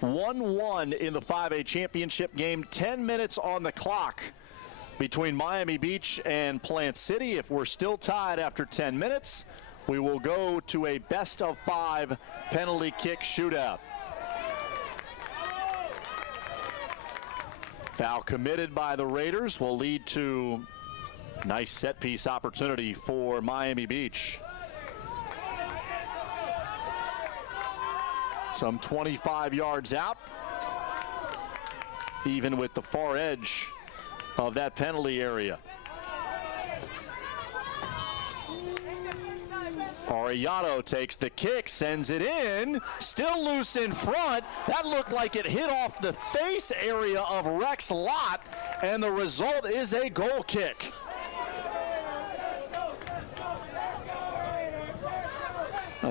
1-1 in the 5A championship game. 10 minutes on the clock between Miami Beach and Plant City. If we're still tied after 10 minutes, we will go to a best-of-5 penalty kick shootout. Foul committed by the Raiders will lead to Nice set piece opportunity for Miami Beach. Some 25 yards out, even with the far edge of that penalty area. Arellano takes the kick, sends it in, still loose in front. That looked like it hit off the face area of Rex Lott, and the result is a goal kick.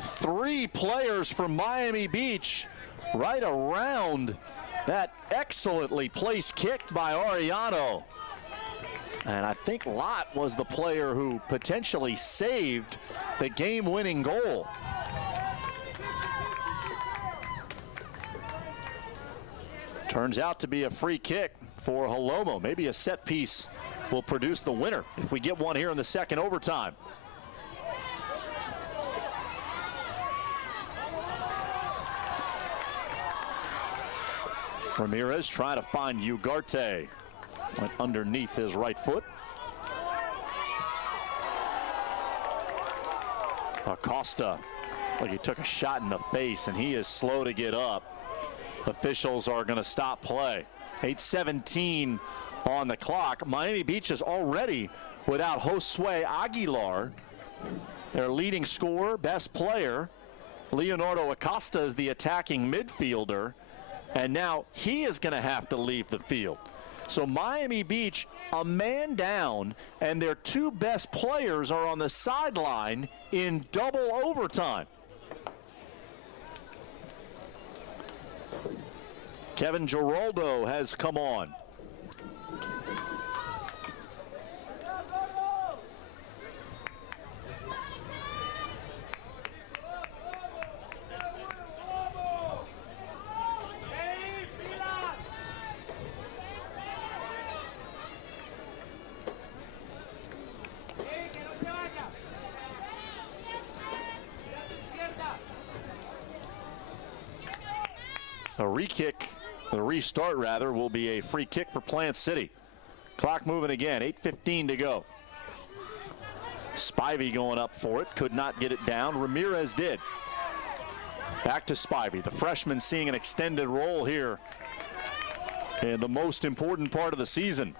Three players from Miami Beach right around that excellently placed kick by Arellano. And I think Lott was the player who potentially saved the game-winning goal. Turns out to be a free kick for Halomo. Maybe a set piece will produce the winner if we get one here in the second overtime. Ramirez trying to find Ugarte. Went underneath his right foot. Acosta, like he took a shot in the face, and he is slow to get up. Officials are going to stop play. 8:17 on the clock. Miami Beach is already without Josue Aguilar, their leading scorer, best player. Leonardo Acosta is the attacking midfielder, and now he is going to have to leave the field. So Miami Beach, a man down, and their two best players are on the sideline in double overtime. Kevin Giraldo has come on. The restart will be a free kick for Plant City. Clock moving again, 8:15 to go. Spivey going up for it, could not get it down. Ramirez did. Back to Spivey, the freshman seeing an extended role here in the most important part of the season.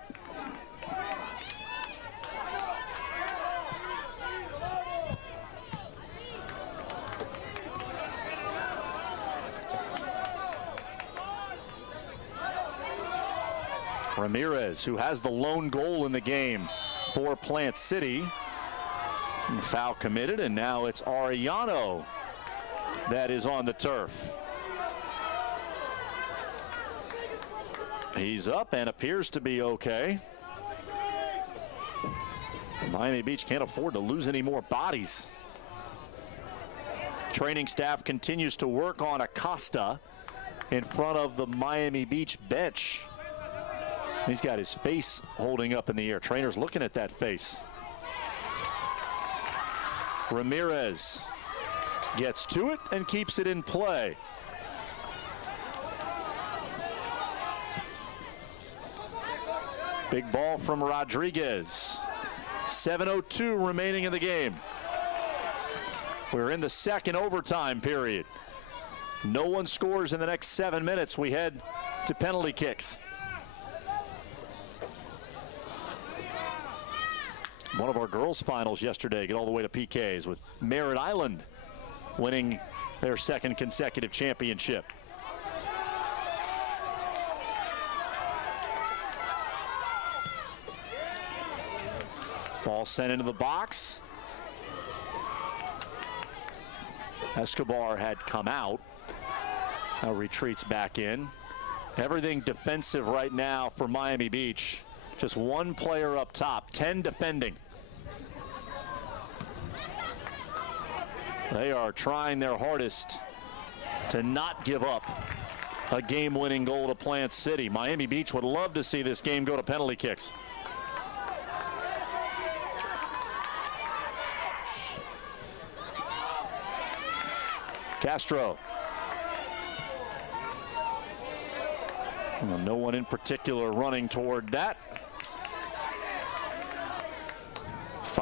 Ramirez, who has the lone goal in the game for Plant City. Foul committed, and now it's Arellano that is on the turf. He's up and appears to be okay. Miami Beach can't afford to lose any more bodies. Training staff continues to work on Acosta in front of the Miami Beach bench. He's got his face holding up in the air. Trainer's looking at that face. Ramirez gets to it and keeps it in play. Big ball from Rodriguez. 7:02 remaining in the game. We're in the second overtime period. No one scores in the next 7 minutes. We head to penalty kicks. One of our girls' finals yesterday get all the way to PKs, with Merritt Island winning their second consecutive championship. Ball sent into the box. Escobar had come out. Now retreats back in. Everything defensive right now for Miami Beach. Just one player up top, 10 defending. They are trying their hardest to not give up a game-winning goal to Plant City. Miami Beach would love to see this game go to penalty kicks. Castro. Well, no one in particular running toward that.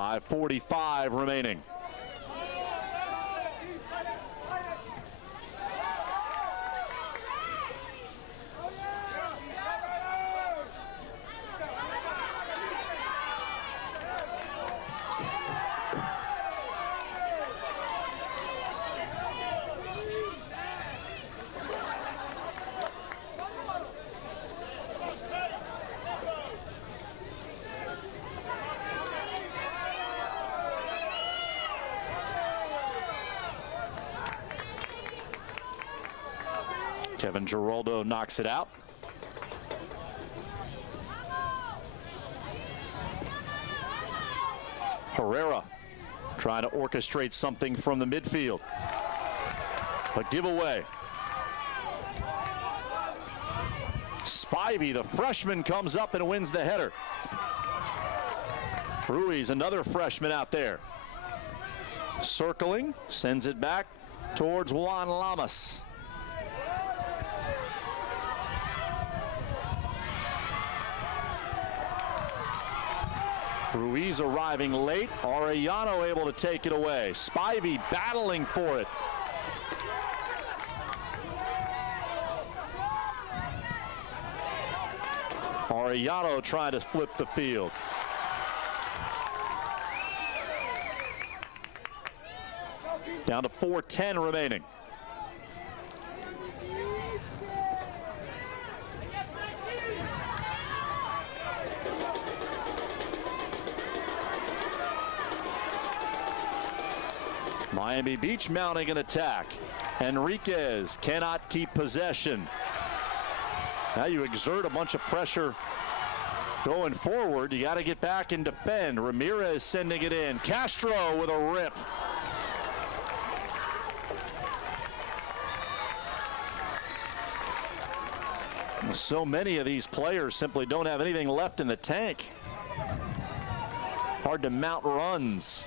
5:45 remaining. Kevin Giraldo knocks it out. Herrera trying to orchestrate something from the midfield. A giveaway. Spivey, the freshman, comes up and wins the header. Ruiz, another freshman out there. Circling, sends it back towards Juan Lamas. Ruiz arriving late. Arellano able to take it away. Spivey battling for it. Arellano trying to flip the field. Down to 4:10 remaining. Miami Beach mounting an attack. Enriquez cannot keep possession. Now you exert a bunch of pressure going forward. You got to get back and defend. Ramirez sending it in. Castro with a rip. So many of these players simply don't have anything left in the tank. Hard to mount runs.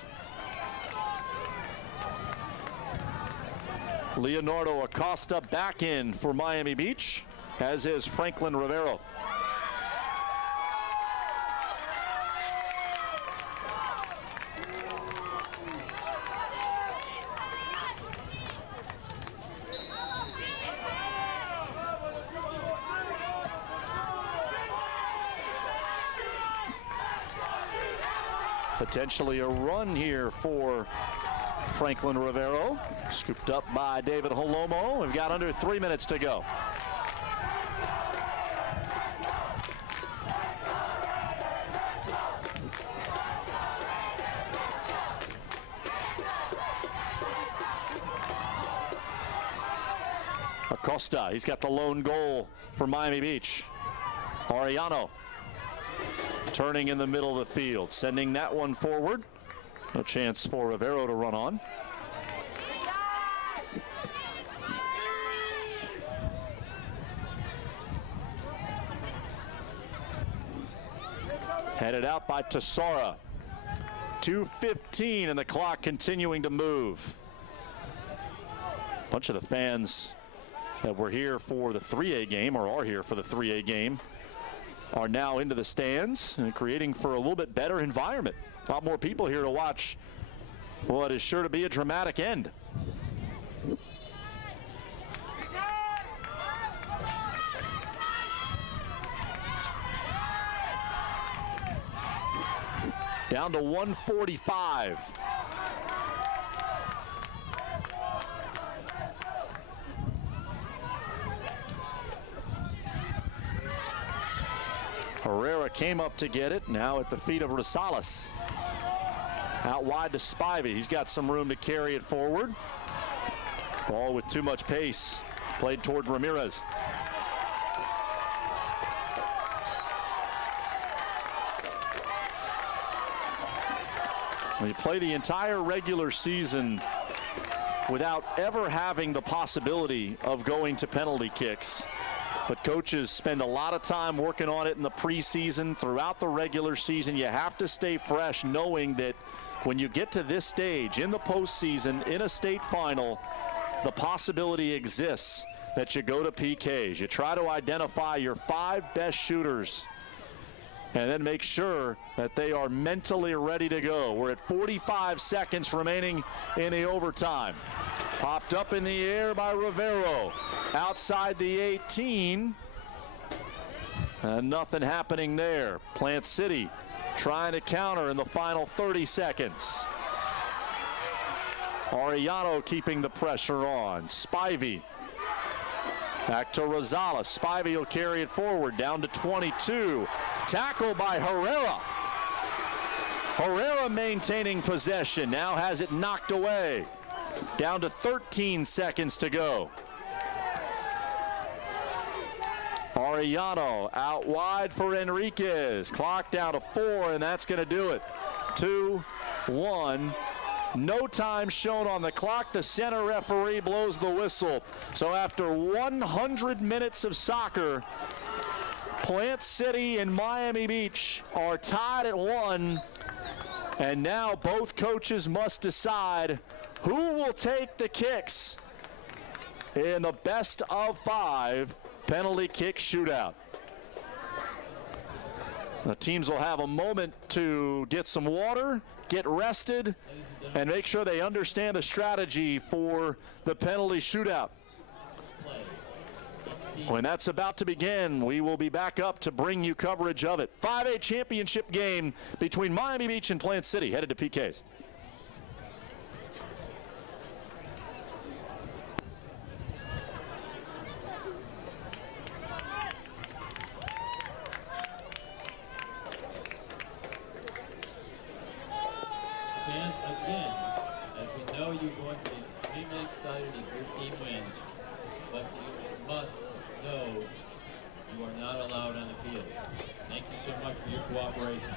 Leonardo Acosta back in for Miami Beach, as is Franklin Rivero. Potentially a run here for Franklin Rivero. Scooped up by David Holomo. We've got under 3 minutes to go. Acosta, he's got the lone goal for Miami Beach. Arellano turning in the middle of the field, sending that one forward. No chance for Rivero to run on. Headed out by Tessara. 2:15 and the clock continuing to move. A bunch of the fans that were here for the 3A game, or are here for the 3A game, are now into the stands and creating for a little bit better environment. A lot more people here to watch what is sure to be a dramatic end. Down to 1:45. Herrera came up to get it, now at the feet of Rosales. Out wide to Spivey. He's got some room to carry it forward. Ball with too much pace. Played toward Ramirez. When you play the entire regular season without ever having the possibility of going to penalty kicks, but coaches spend a lot of time working on it in the preseason, throughout the regular season, you have to stay fresh, knowing that when you get to this stage in the postseason, in a state final, the possibility exists that you go to PKs. You try to identify your 5 best shooters and then make sure that they are mentally ready to go. We're at 45 seconds remaining in the overtime. Popped up in the air by Rivero. Outside the 18. And nothing happening there. Plant City trying to counter in the final 30 seconds. Arellano keeping the pressure on. Spivey. Back to Rosales. Spivey will carry it forward down to 22. Tackle by Herrera. Herrera maintaining possession. Now has it knocked away. Down to 13 seconds to go. Arellano out wide for Enriquez. Clock down to 4, and that's going to do it. 2, 1. No time shown on the clock. The center referee blows the whistle. So after 100 minutes of soccer, Plant City and Miami Beach are tied at 1. And now both coaches must decide who will take the kicks in the best of 5 penalty kick shootout. The teams will have a moment to get some water, get rested, and make sure they understand the strategy for the penalty shootout. When that's about to begin, we will be back up to bring you coverage of it. 5A championship game between Miami Beach and Plant City, headed to PKs. Fans, again, as we know, you're going to be extremely excited as your team wins, but you must know you are not allowed on the field. Thank you so much for your cooperation.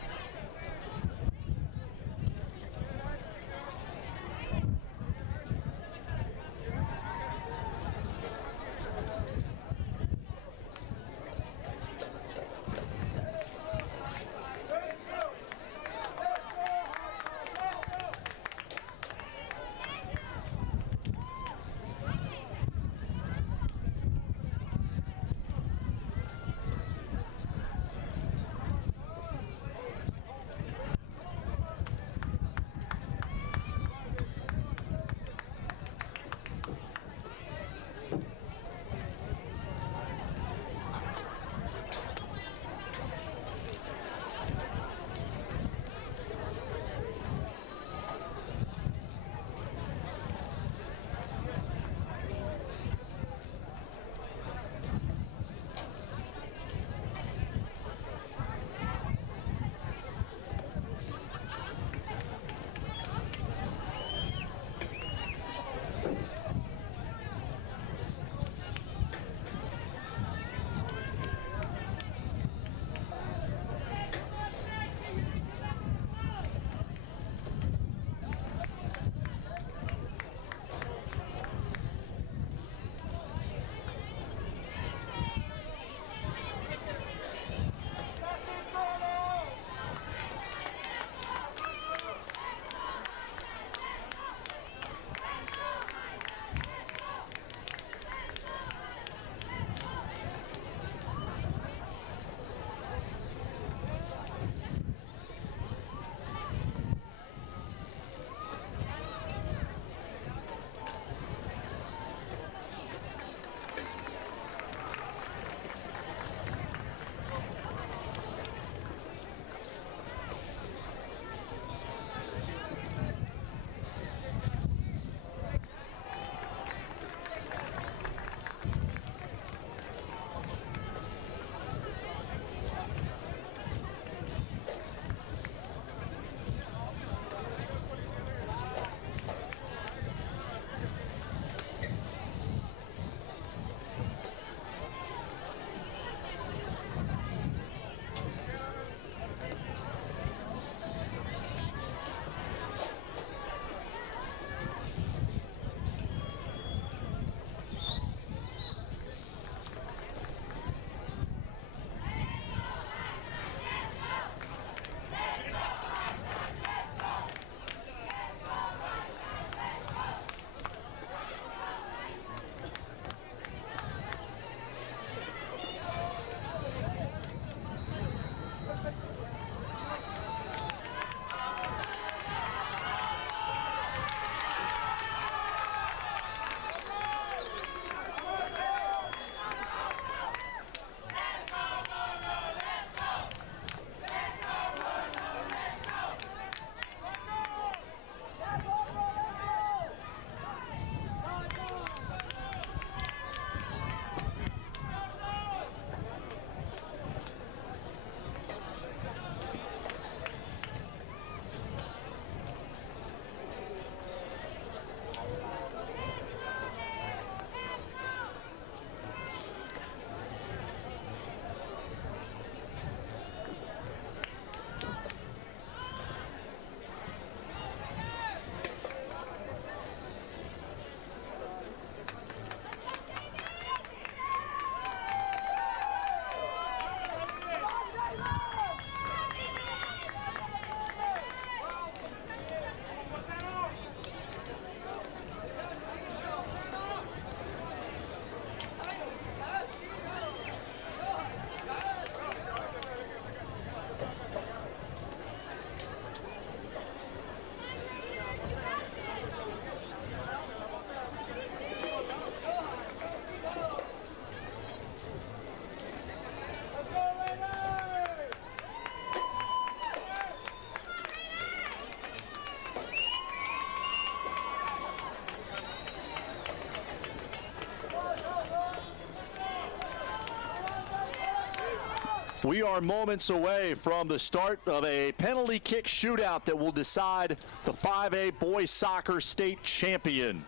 We are moments away from the start of a penalty kick shootout that will decide the 5A boys soccer state champion.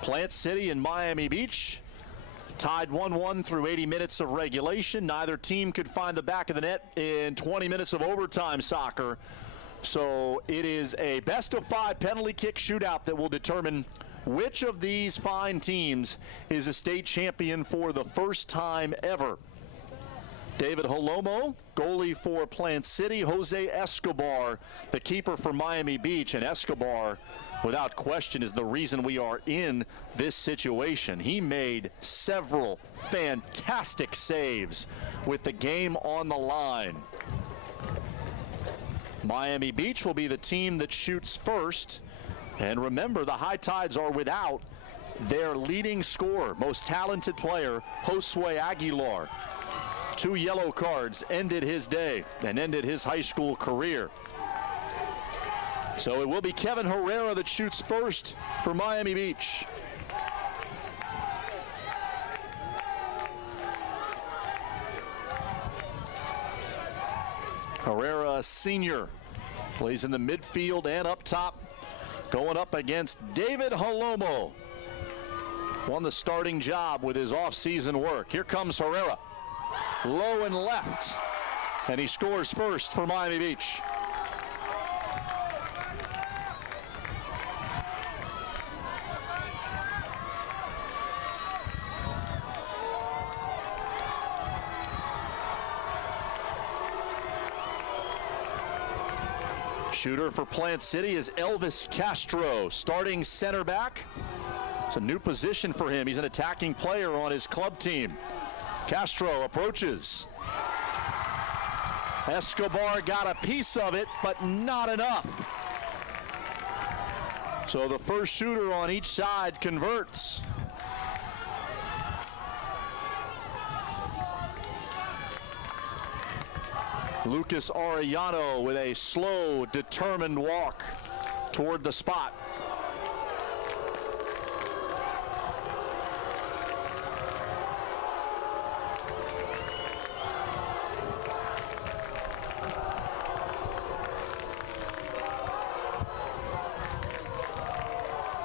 Plant City and Miami Beach tied 1-1 through 80 minutes of regulation. Neither team could find the back of the net in 20 minutes of overtime soccer. So it is a best-of-5 penalty kick shootout that will determine which of these fine teams is a state champion for the first time ever. David Holomo, goalie for Plant City. Jose Escobar, the keeper for Miami Beach. And Escobar, without question, is the reason we are in this situation. He made several fantastic saves with the game on the line. Miami Beach will be the team that shoots first. And remember, the High Tides are without their leading scorer, most talented player, Josue Aguilar. 2 yellow cards ended his day and ended his high school career. So it will be Kevin Herrera that shoots first for Miami Beach. Herrera, a senior, plays in the midfield and up top, going up against David Holomo. Won the starting job with his off-season work. Here comes Herrera. Low and left, and he scores first for Miami Beach. Shooter for Plant City is Elvis Castro, starting center back. It's a new position for him. He's an attacking player on his club team. Castro approaches. Escobar got a piece of it, but not enough. So the first shooter on each side converts. Lucas Arellano with a slow, determined walk toward the spot.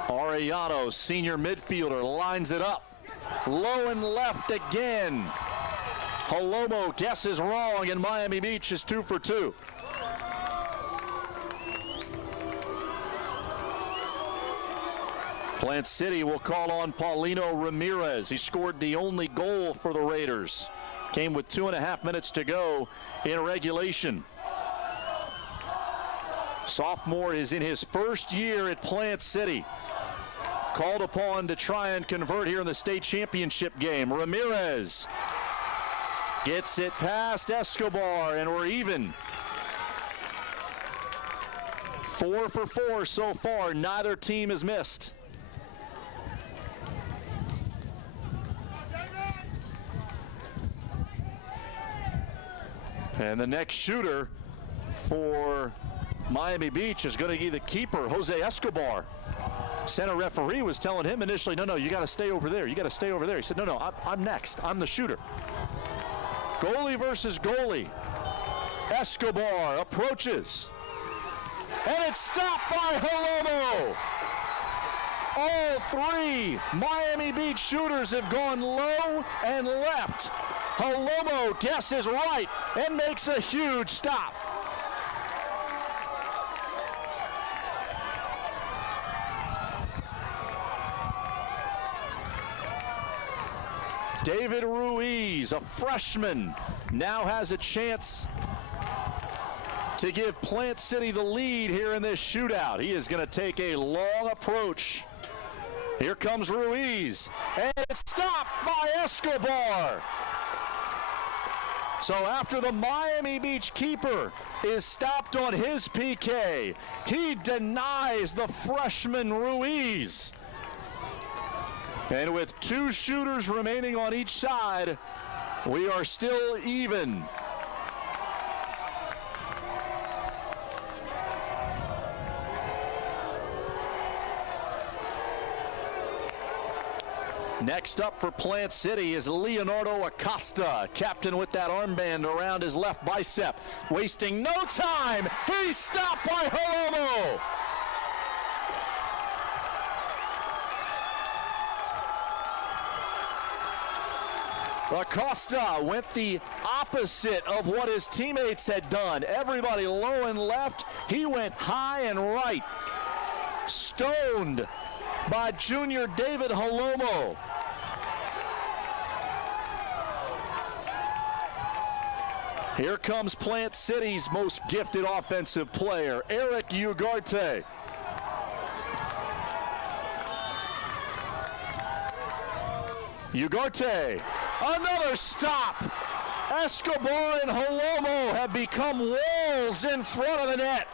Arellano, senior midfielder, lines it up. Low and left again. Holomo guesses wrong, and Miami Beach is 2 for 2. Plant City will call on Paulino Ramirez. He scored the only goal for the Raiders. Came with 2.5 minutes to go in regulation. Sophomore is in his first year at Plant City. Called upon to try and convert here in the state championship game. Ramirez gets it past Escobar, and we're even. 4 for 4 so far. Neither team has missed. And the next shooter for Miami Beach is going to be the keeper, Jose Escobar. Center referee was telling him initially, no, you got to stay over there. You got to stay over there. He said, no, I'm next. I'm the shooter. Goalie versus goalie. Escobar approaches. And it's stopped by Holomo. All 3 Miami Beach shooters have gone low and left. Holomo guesses right and makes a huge stop. David Ruiz, a freshman, now has a chance to give Plant City the lead here in this shootout. He is going to take a long approach. Here comes Ruiz, and it's stopped by Escobar. So after the Miami Beach keeper is stopped on his PK, he denies the freshman Ruiz. And with 2 shooters remaining on each side, we are still even. Next up for Plant City is Leonardo Acosta, captain with that armband around his left bicep. Wasting no time, he's stopped by Holomo. Acosta went the opposite of what his teammates had done. Everybody low and left, he went high and right. Stoned by junior David Holomo. Here comes Plant City's most gifted offensive player, Eric Ugarte. Ugarte, another stop. Escobar and Holomo have become walls in front of the net.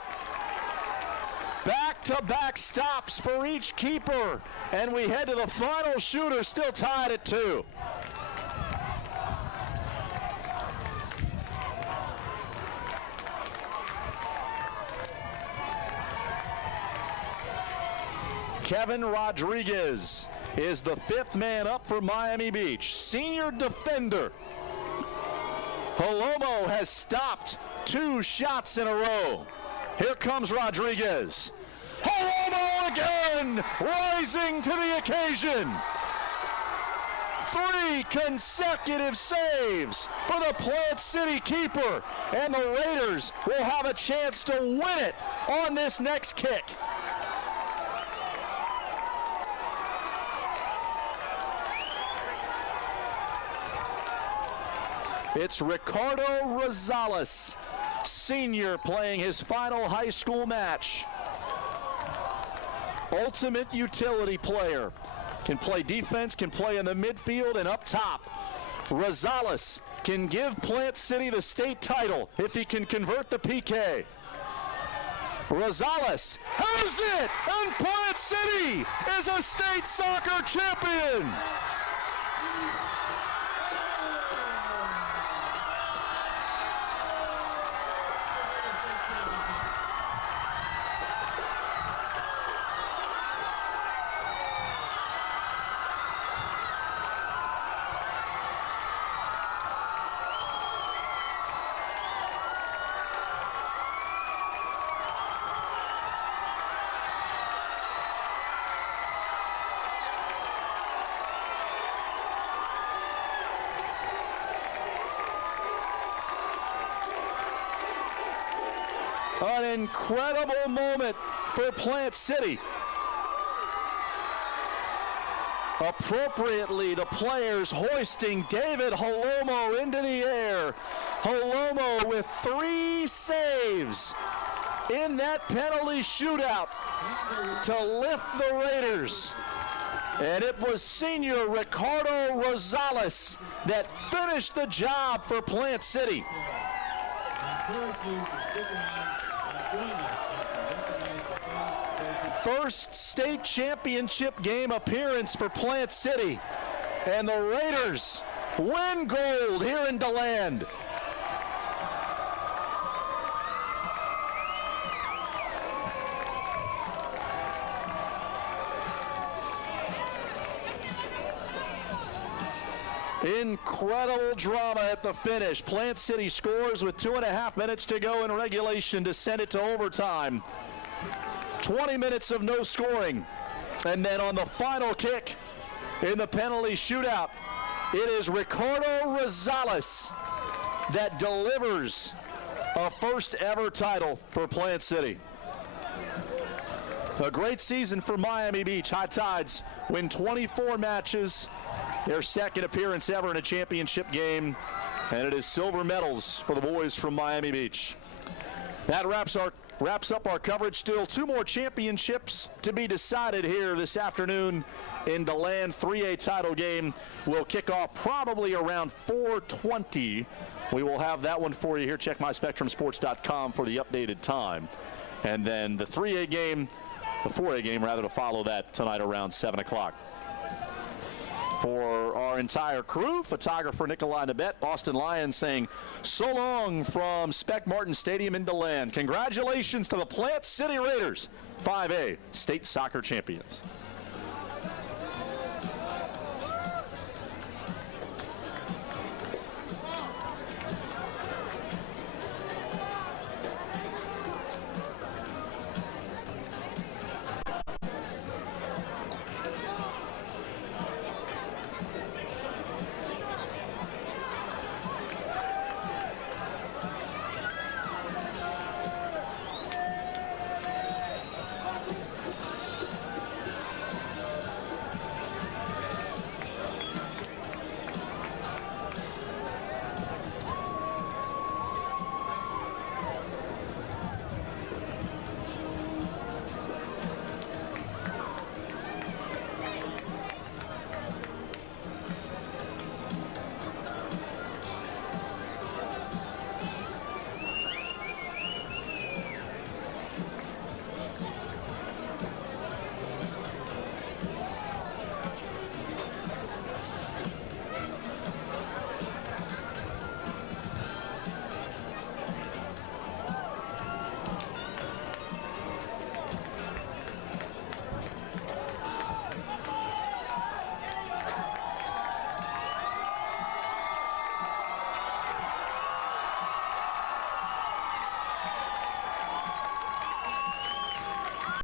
Back-to-back stops for each keeper, and we head to the final shooter, still tied at 2. Kevin Rodriguez is the 5th man up for Miami Beach, senior defender. Holomo has stopped 2 shots in a row. Here comes Rodriguez. Holomo again, rising to the occasion. 3 consecutive saves for the Plant City keeper, and the Raiders will have a chance to win it on this next kick. It's Ricardo Rosales, senior, playing his final high school match. Ultimate utility player. Can play defense, can play in the midfield and up top. Rosales can give Plant City the state title if he can convert the PK. Rosales has it, and Plant City is a state soccer champion. An incredible moment for Plant City. Appropriately, the players hoisting David Holomo into the air. Holomo with 3 saves in that penalty shootout to lift the Raiders. And it was senior Ricardo Rosales that finished the job for Plant City. First state championship game appearance for Plant City, and the Raiders win gold here in DeLand. Incredible drama at the finish. Plant City scores with 2.5 minutes to go in regulation to send it to overtime. 20 minutes of no scoring. And then on the final kick in the penalty shootout, it is Ricardo Rosales that delivers a first ever title for Plant City. A great season for Miami Beach. High Tides win 24 matches. Their second appearance ever in a championship game, and it is silver medals for the boys from Miami Beach. That wraps up our coverage. Still 2 more championships to be decided here this afternoon in DeLand. 3A title game will kick off probably around 4:20. We will have that one for you here. Check myspectrumsports.com for the updated time. And then the 3A game, the 4A game rather, to follow that tonight around 7 o'clock. For our entire crew, photographer Nikolai Nabet, Austin Lyons saying so long from Spec Martin Stadium in DeLand. Congratulations to the Plant City Raiders, 5A state soccer champions.